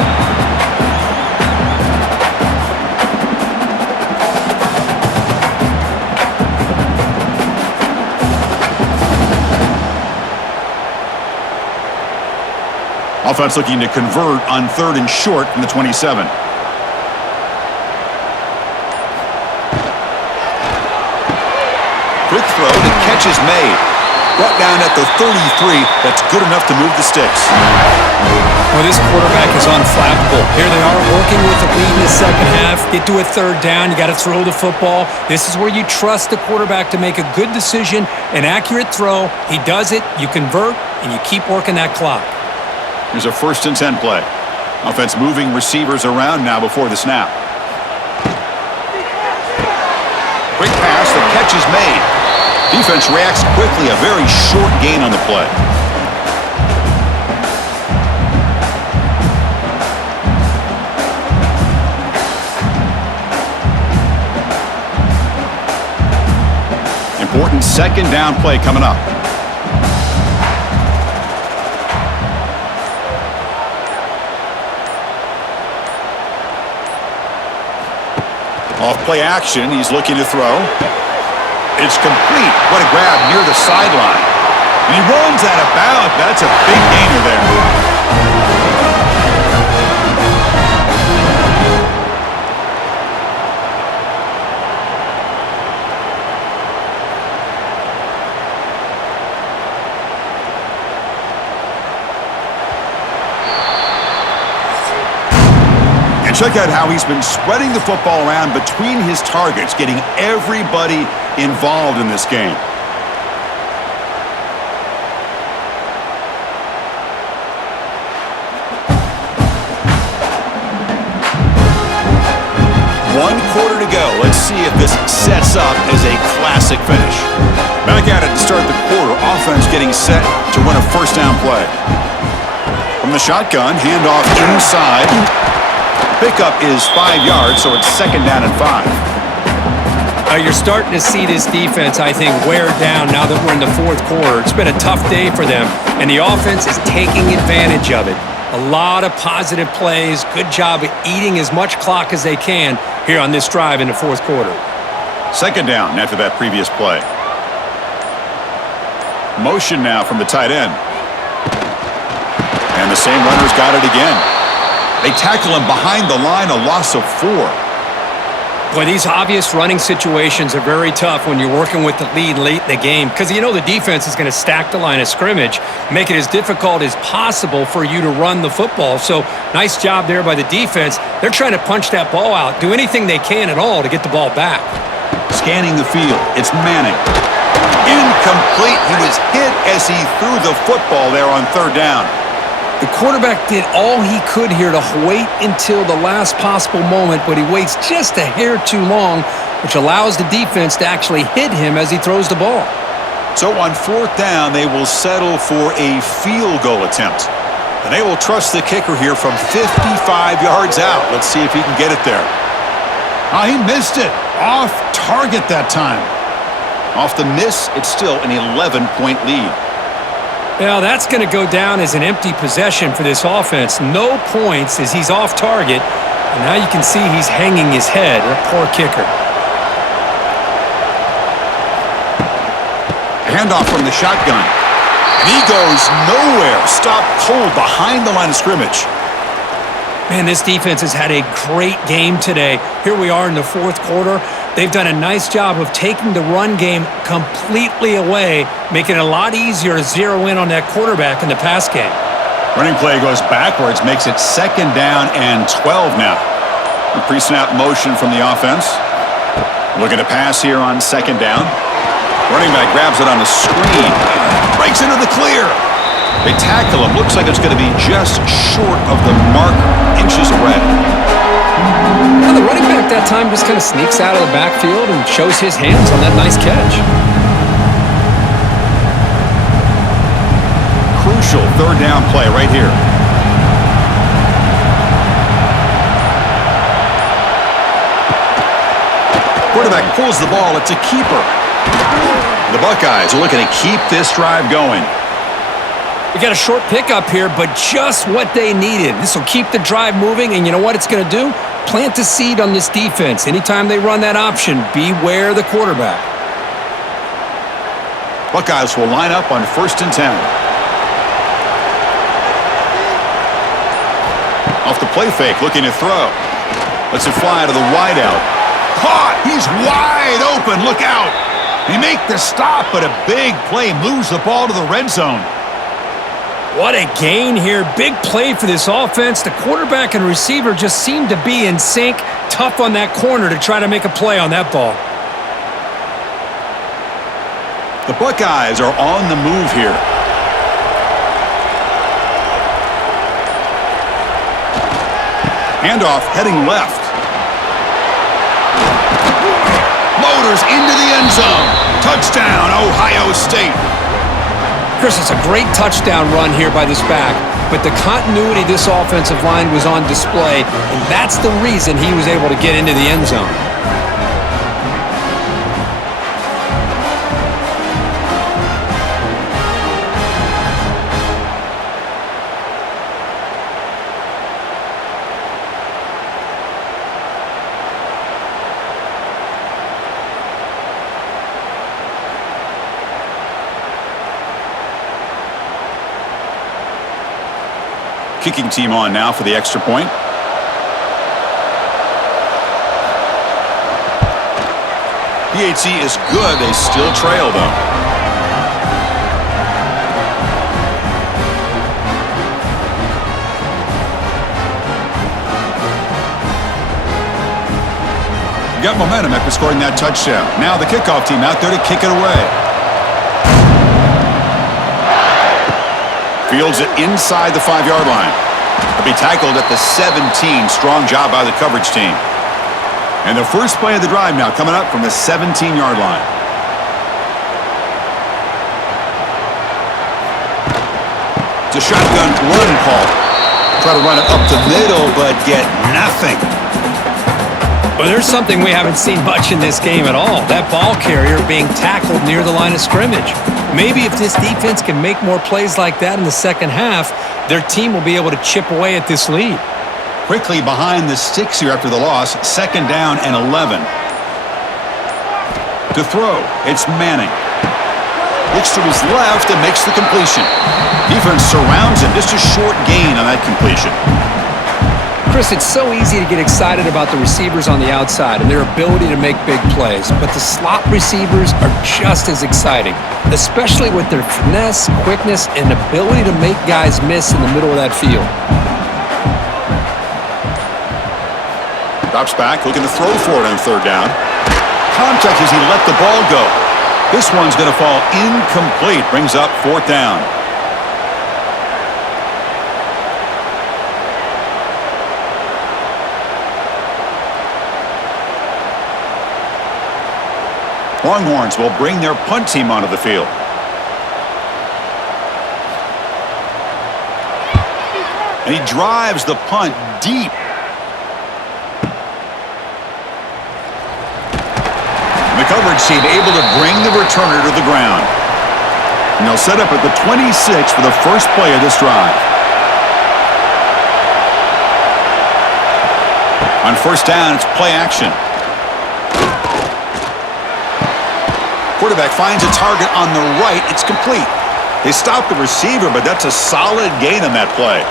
Offense looking to convert on 3rd and short from the 27. Quick throw, the catch is made. Brought down at the 33. That's good enough to move the sticks. Well, this quarterback is unflappable. Here they are working with the lead in the second half. Get to a 3rd down. You got to throw the football. This is where you trust the quarterback to make a good decision, an accurate throw. He does it, you convert, and you keep working that clock. Here's a 1st and 10 play. Offense moving receivers around now before the snap. Quick pass, the catch is made. Defense reacts quickly, a very short gain on the play. Important second down play coming up. Off play action, he's looking to throw. It's complete. What a grab near the sideline. And he runs out of bounds. That's a big gainer there. And check out how he's been spreading the football around between his targets, getting everybody involved in this game. One quarter to go. Let's see if this sets up as a classic finish. Back at it to start the quarter. Offense getting set to win a first down play. From the shotgun, handoff inside. Pickup is 5 yards, so it's second down and 5. You're starting to see this defense, I think, wear down now that we're in the fourth quarter. It's been a tough day for them, and the offense is taking advantage of it. A lot of positive plays. Good job of eating as much clock as they can here on this drive in the fourth quarter. Second down after that previous play. Motion now from the tight end. And the same runner's got it again. They tackle him behind the line, a loss of 4. Boy, these obvious running situations are very tough when you're working with the lead late in the game because you know the defense is going to stack the line of scrimmage, make it as difficult as possible for you to run the football. So nice job there by the defense. They're trying to punch that ball out, do anything they can at all to get the ball back. Scanning the field, it's Manning. Incomplete. He was hit as he threw the football there on third down. The quarterback did all he could here to wait until the last possible moment, but he waits just a hair too long, which allows the defense to actually hit him as he throws the ball. So on fourth down, they will settle for a field goal attempt. And they will trust the kicker here from 55 yards out. Let's see if he can get it there. Oh, he missed it. Off target that time. Off the miss, it's still an 11-point lead. Well, that's going to go down as an empty possession for this offense. No points as he's off target. And now you can see he's hanging his head. That poor kicker. Handoff from the shotgun. And he goes nowhere. Stopped cold behind the line of scrimmage. Man, this defense has had a great game today. Here we are in the fourth quarter. They've done a nice job of taking the run game completely away, making it a lot easier to zero in on that quarterback in the pass game. Running play goes backwards, makes it second down and 12 now. The pre-snap motion from the offense. Looking to pass here on second down. Running back grabs it on the screen. Breaks into the clear. They tackle him. Looks like it's going to be just short of the marker, inches away. Now the running back that time just kind of sneaks out of the backfield and shows his hands on that nice catch. Crucial third down play right here. Quarterback pulls the ball. It's a keeper. The Buckeyes are looking to keep this drive going. We got a short pickup here, but just what they needed. This will keep the drive moving, and you know what it's going to do? Plant a seed on this defense. Anytime they run that option, beware the quarterback. Buckeyes will line up on first and 10. Off the play fake, looking to throw. Lets it fly to the wideout. Caught! He's wide open. Look out! They make the stop, but a big play moves the ball to the red zone. What a gain here. Big play for this offense. The quarterback and receiver just seem to be in sync. Tough on that corner to try to make a play on that ball. The Buckeyes are on the move here. Handoff heading left. Motors into the end zone. Touchdown, Ohio State. Chris, it's a great touchdown run here by this back, but the continuity of this offensive line was on display, and that's the reason he was able to get into the end zone. Kicking team on now for the extra point. PAT is good. They still trail, though. Got momentum after scoring that touchdown. Now the kickoff team out there to kick it away. Fields it inside the 5-yard line. He'll be tackled at the 17. Strong job by the coverage team. And the first play of the drive now coming up from the 17-yard line. It's a shotgun run call. Try to run it up the middle, but get nothing. Well, there's something we haven't seen much in this game at all. That ball carrier being tackled near the line of scrimmage. Maybe if this defense can make more plays like that in the second half, their team will be able to chip away at this lead. Quickly behind the sticks here after the loss. 2nd down and 11. To throw, it's Manning. Looks to his left and makes the completion. Defense surrounds him. Just a short gain on that completion. Chris, it's so easy to get excited about the receivers on the outside and their ability to make big plays, but the slot receivers are just as exciting, especially with their finesse, quickness, and ability to make guys miss in the middle of that field. Drops back, looking to throw for it on 3rd down. Contact as he let the ball go. This one's going to fall incomplete. Brings up 4th down. Longhorns will bring their punt team onto the field. And he drives the punt deep. And the coverage team able to bring the returner to the ground. And they'll set up at the 26 for the first play of this drive. On 1st down, it's play action. Quarterback finds a target on the right. It's complete. They stop the receiver, but that's a solid gain on that play.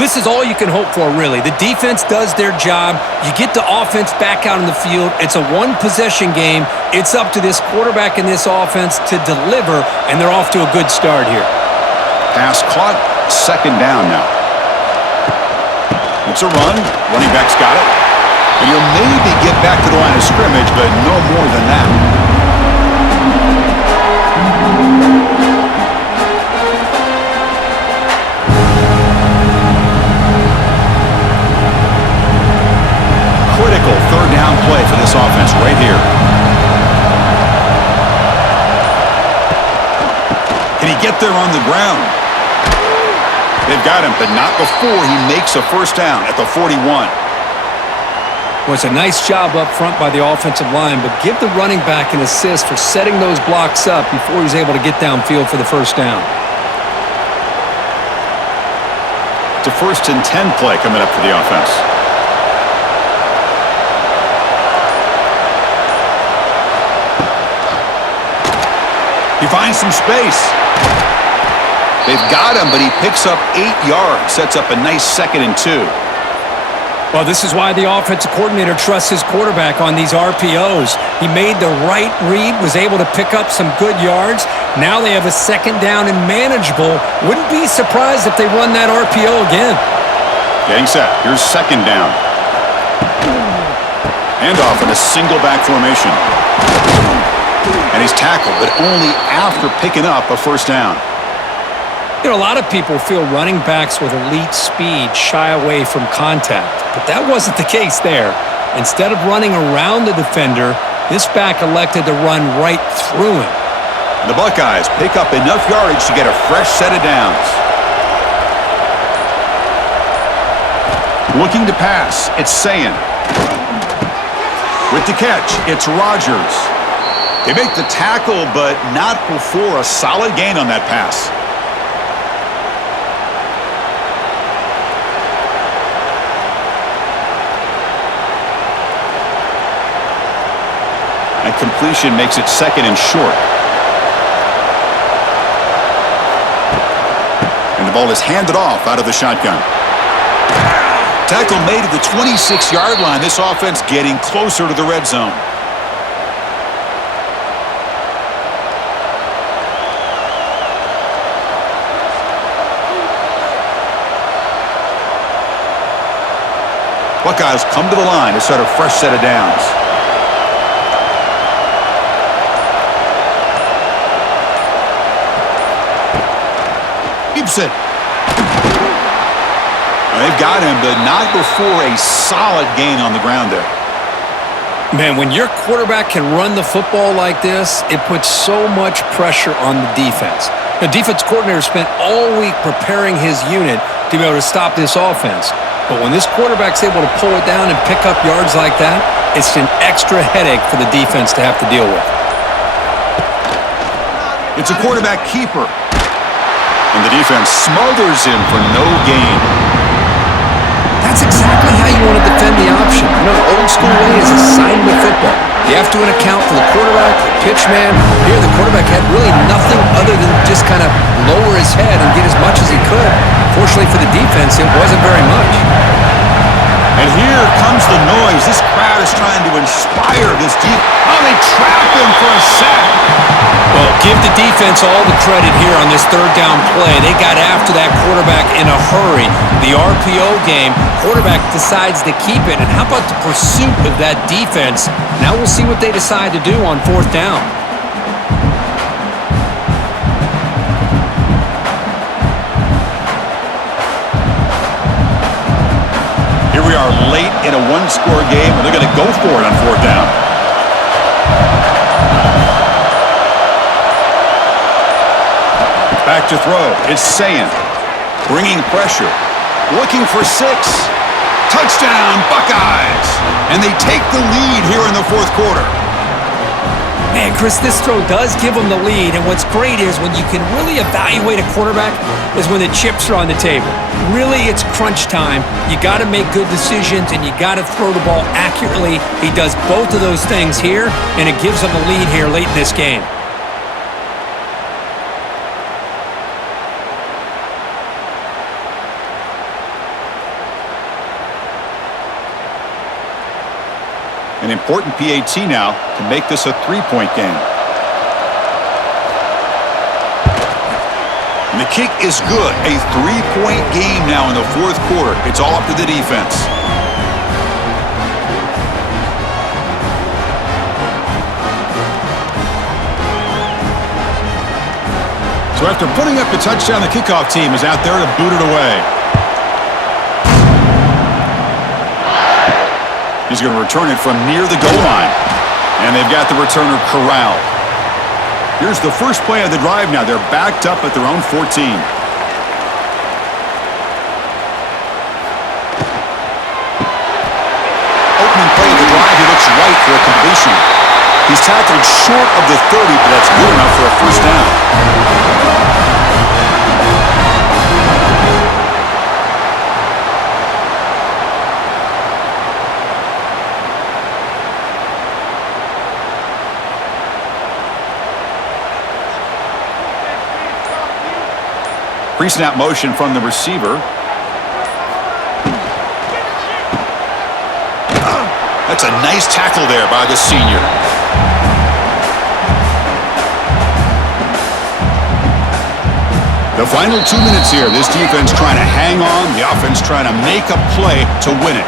This is all you can hope for, really. The defense does their job. You get the offense back out in the field. It's a one-possession game. It's up to this quarterback and this offense to deliver, and they're off to a good start here. Pass caught. 2nd down now. It's a run. Running back's got it. And he'll maybe get back to the line of scrimmage, but no more than that. Critical 3rd down play for this offense right here. Can he get there on the ground? They've got him, but not before he makes a 1st down at the 41. Well, it's a nice job up front by the offensive line, but give the running back an assist for setting those blocks up before he's able to get downfield for the 1st down. It's a 1st and 10 play coming up for the offense. He finds some space. They've got him, but he picks up 8 yards. Sets up a nice 2nd and 2. Well, this is why the offensive coordinator trusts his quarterback on these RPOs. He made the right read, was able to pick up some good yards. Now they have a 2nd down and manageable. Wouldn't be surprised if they run that RPO again. Getting set. Here's 2nd down. Handoff in a single back formation. And he's tackled, but only after picking up a 1st down. You know, a lot of people feel running backs with elite speed shy away from contact, but that wasn't the case there. Instead of running around the defender, This back elected to run right through him. The Buckeyes pick up enough yardage to get a fresh set of downs. Looking to pass, it's Sayin. With the catch, it's Rogers. They make the tackle, but not before a solid gain on that pass. And completion makes it 2nd and short. And the ball is handed off out of the shotgun. Tackle made at the 26-yard line. This offense getting closer to the red zone. Buckeyes come to the line to start a fresh set of downs. Keeps it. They've got him, but not before a solid gain on the ground there. Man, when your quarterback can run the football like this, it puts so much pressure on the defense. The defense coordinator spent all week preparing his unit to be able to stop this offense. But when this quarterback's able to pull it down and pick up yards like that, it's an extra headache for the defense to have to deal with. It's a quarterback keeper. And the defense smothers him for no gain. That's exactly how you want to defend the option. You know, the old school way is assignment football. You have to account for the quarterback, the pitch man. Here, the quarterback had really nothing other than just kind of lower his head and get as much as he could. Fortunately for the defense, it wasn't very much. And here comes the noise. This crowd is trying to inspire this deep. Oh, they trap him for a sack. Well, give the defense all the credit here on this 3rd down play. They got after that quarterback in a hurry. The RPO game, quarterback decides to keep it. And how about the pursuit of that defense? Now we'll see what they decide to do on 4th down. Here we are late in a one-score game, and they're going to go for it on 4th down. Back to throw. It's Sayin. Bringing pressure. Looking for 6. Touchdown, Buckeyes! And they take the lead here in the 4th quarter. Man, Chris, this throw does give them the lead, and what's great is when you can really evaluate a quarterback is when the chips are on the table. Really, it's crunch time. You got to make good decisions, and you got to throw the ball accurately. He does both of those things here, and it gives them the lead here late in this game. An important PAT now to make this a 3-point game. And the kick is good. A 3-point game now in the 4th quarter. It's all up to the defense. So after putting up the touchdown, the kickoff team is out there to boot it away. He's going to return it from near the goal line. And they've got the returner corralled. Here's the first play of the drive now. They're backed up at their own 14. Opening play of the drive, he looks right for a completion. He's tackled short of the 30, but that's good enough for a first down. Pre-snap motion from the receiver. That's a nice tackle there by the senior. The final 2 minutes here. This defense trying to hang on. The offense trying to make a play to win it.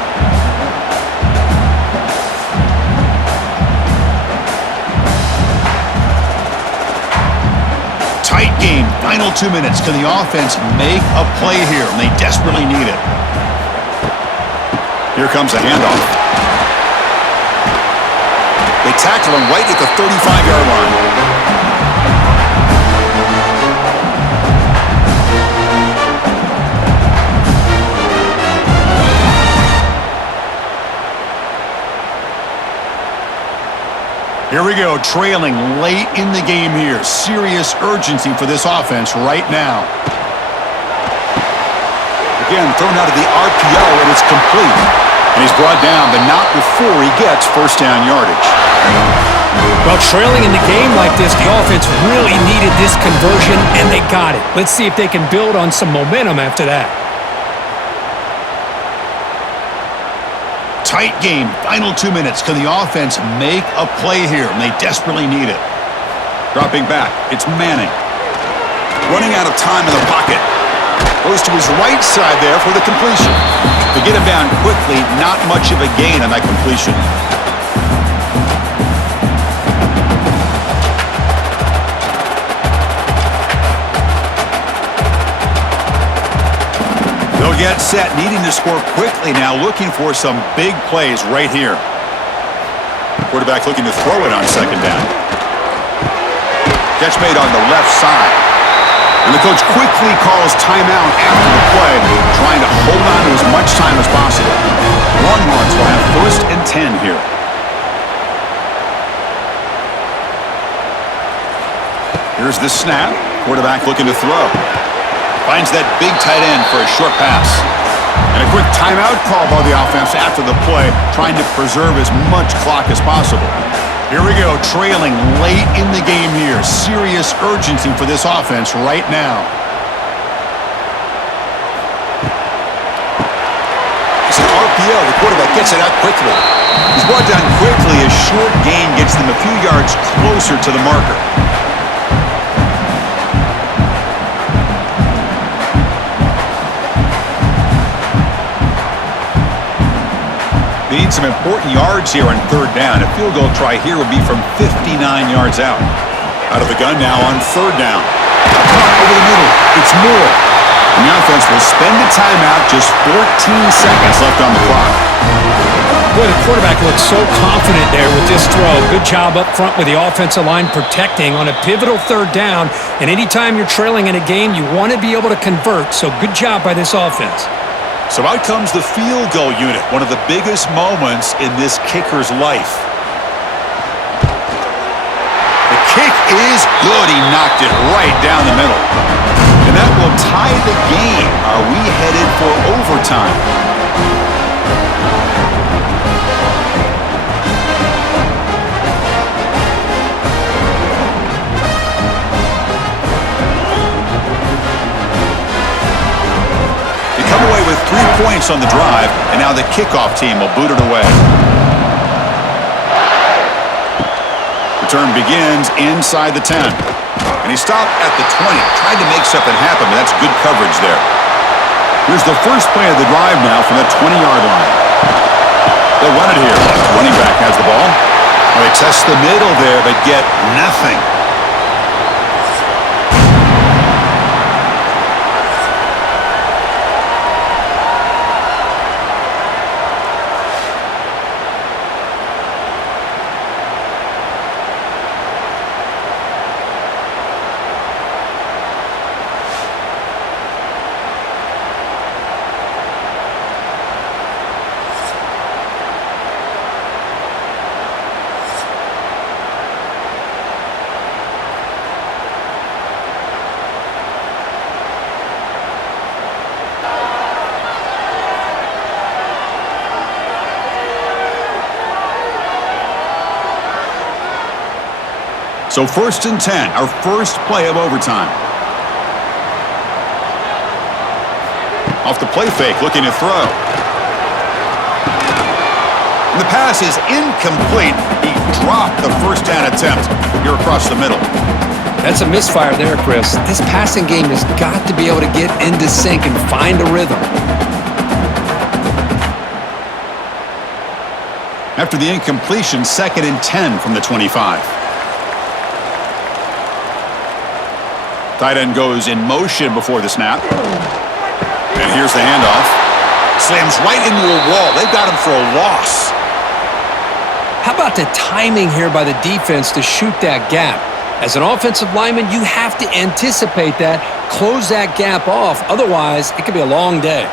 Tight game, final 2 minutes. Can the offense make a play here? And they desperately need it. Here comes a handoff. They tackle him right at the 35-yard line. Here we go, trailing late in the game here. Serious urgency for this offense right now. Again, thrown out of the RPO, and it's complete. And he's brought down, but not before he gets first down yardage. Well, trailing in the game like this, the offense really needed this conversion, and they got it. Let's see if they can build on some momentum after that. Tight game, final 2 minutes. Can the offense make a play here? And they desperately need it. Dropping back, it's Manning. Running out of time in the pocket. Goes to his right side there for the completion. To get him down quickly, not much of a gain on that completion. They'll get set, needing to score quickly now, looking for some big plays right here. Quarterback looking to throw it on second down. Catch made on the left side. And the coach quickly calls timeout after the play, trying to hold on to as much time as possible. Longhorns will have first and 10 here. Here's the snap. Quarterback looking to throw. Finds that big tight end for a short pass. And a quick timeout call by the offense after the play, trying to preserve as much clock as possible. Here we go, trailing late in the game here. Serious urgency for this offense right now. It's an RPO. The quarterback gets it out quickly. He's brought down quickly. A short gain gets them a few yards closer to the marker. Need some important yards here on third down. A field goal try here would be from 59 yards out. Out of the gun now on third down. Caught over the middle. It's Moore. And the offense will spend a timeout. Just 14 seconds left on the clock. Boy, the quarterback looks so confident there with this throw. Good job up front with the offensive line protecting on a pivotal third down. And anytime you're trailing in a game, you want to be able to convert. So good job by this offense. So out comes the field goal unit, one of the biggest moments in this kicker's life. The kick is good. He knocked it right down the middle. And that will tie the game. Are we headed for overtime? Come away with 3 points on the drive, and now the kickoff team will boot it away. Return begins inside the 10. And he stopped at the 20. Tried to make something happen, but that's good coverage there. Here's the first play of the drive now from the 20-yard line. They'll run it here. Running back has the ball. Well, they test the middle there, but get nothing. So first and 10, our first play of overtime. Off the play fake, looking to throw. And the pass is incomplete. He dropped the first down attempt here across the middle. That's a misfire there, Chris. This passing game has got to be able to get into sync and find a rhythm. After the incompletion, second and 10 from the 25. Tight end goes in motion before the snap. And here's the handoff. Slams right into a wall. They've got him for a loss. How about the timing here by the defense to shoot that gap? As an offensive lineman, you have to anticipate that, close that gap off. Otherwise, it could be a long day.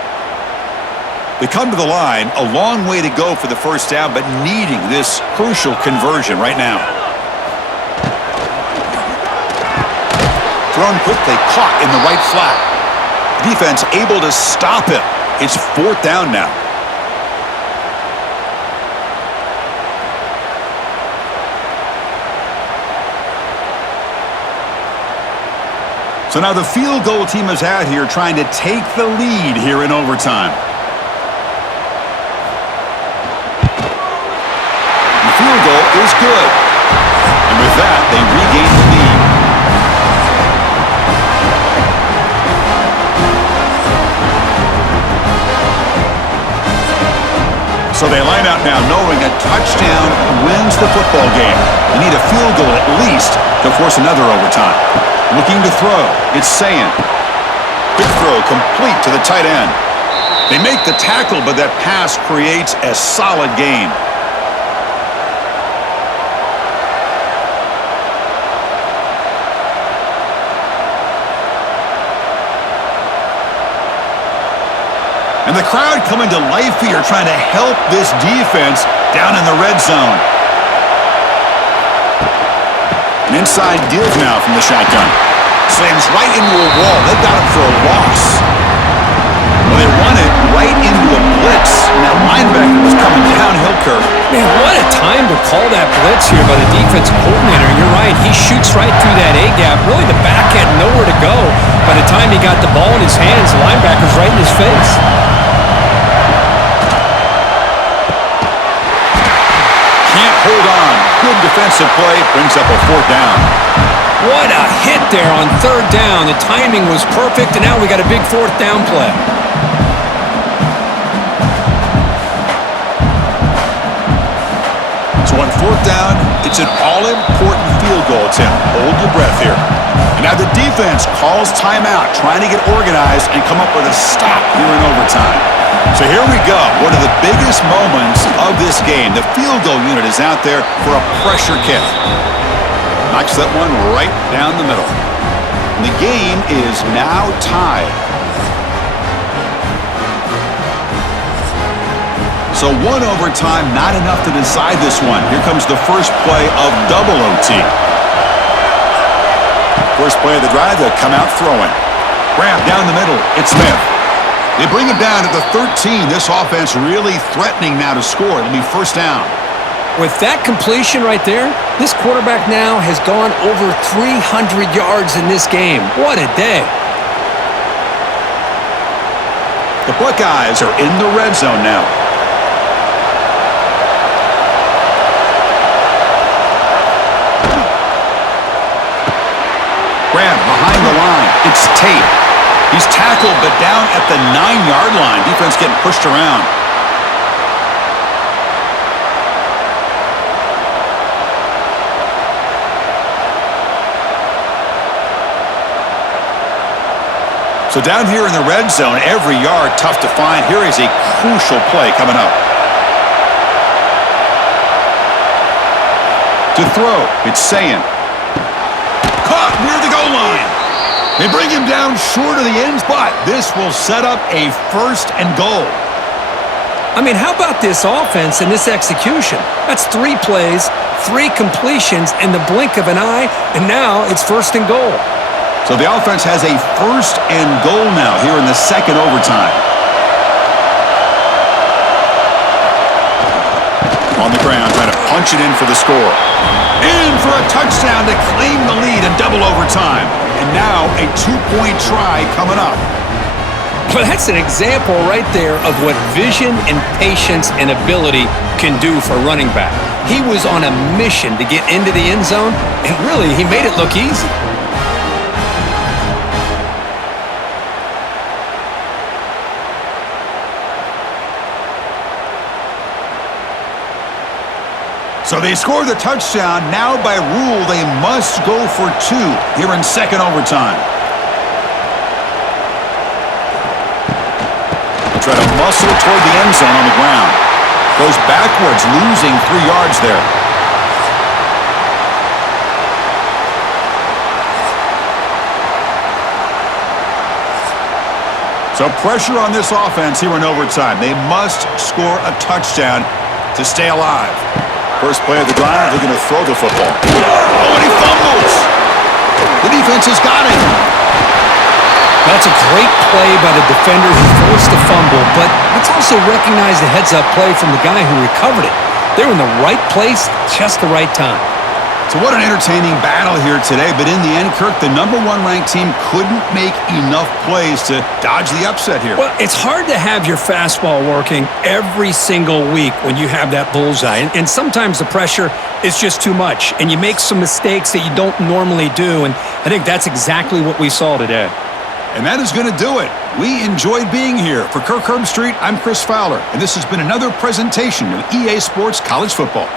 They come to the line, a long way to go for the first down, but needing this crucial conversion right now. Thrown quickly, caught in the right flat. Defense able to stop him. It's fourth down now. So now the field goal team is out here trying to take the lead here in overtime. The field goal is good. And with that, they regain the lead. So they line out now knowing a touchdown wins the football game. They need a field goal at least to force another overtime. Looking to throw. It's Sayin. Quick throw complete to the tight end. They make the tackle, but that pass creates a solid gain. And the crowd coming to life here trying to help this defense down in the red zone. An inside deals now from the shotgun. Slams right into a wall. They got him for a loss. Well, they run it right into a blitz. And that linebacker was coming downhill, Kirk. Man, what a time to call that blitz here by the defensive coordinator. You're right. He shoots right through that A-gap. Really, the back had nowhere to go. By the time he got the ball in his hands, the linebacker's right in his face. Can't hold on. Good defensive play. Brings up a fourth down. What a hit there on third down. The timing was perfect, and now we got a big fourth down play. So on fourth down, it's an all-important field goal attempt. Hold your breath here. And now the defense calls timeout, trying to get organized and come up with a stop here in overtime. So here we go. One of the biggest moments of this game. The field goal unit is out there for a pressure kick. Knocks that one right down the middle. And the game is now tied. So one overtime, not enough to decide this one. Here comes the first play of double OT. First play of the drive, they'll come out throwing. Grab down the middle. It's Smith. They bring him down at the 13. This offense really threatening now to score. It'll be first down. With that completion right there, this quarterback now has gone over 300 yards in this game. What a day. The Buckeyes are in the red zone now. Grab behind the line. It's Tate. He's tackled, but down at the 9-yard line. Defense getting pushed around. So down here in the red zone, every yard tough to find. Here is a crucial play coming up. To throw, it's Sayin. Caught near the goal line. They bring him down short of the end spot. This will set up a first and goal. I mean, how about this offense and this execution? That's 3 plays, 3 completions in the blink of an eye, and now it's first and goal. So the offense has a first and goal now here in the second overtime. On the ground, trying to punch it in for the score. In for a touchdown to claim the lead in double overtime. And now a 2-point try coming up. Well, that's an example right there of what vision and patience and ability can do for a running back. He was on a mission to get into the end zone, and really, he made it look easy. So they score the touchdown. Now by rule, they must go for 2 here in second overtime. They try to muscle toward the end zone on the ground. Goes backwards, losing 3 yards there. So pressure on this offense here in overtime. They must score a touchdown to stay alive. First play of the drive, they're going to throw the football. Oh, and he fumbles. The defense has got it. That's a great play by the defender who forced the fumble, but let's also recognize the heads-up play from the guy who recovered it. They're in the right place, just the right time. So what an entertaining battle here today, but in the end, Kirk, the #1 ranked team couldn't make enough plays to dodge the upset here. Well, it's hard to have your fastball working every single week when you have that bullseye. And sometimes the pressure is just too much, and you make some mistakes that you don't normally do, and I think that's exactly what we saw today. And that is going to do it. We enjoyed being here. For Kirk Herbstreit, I'm Chris Fowler, and this has been another presentation of EA Sports College Football.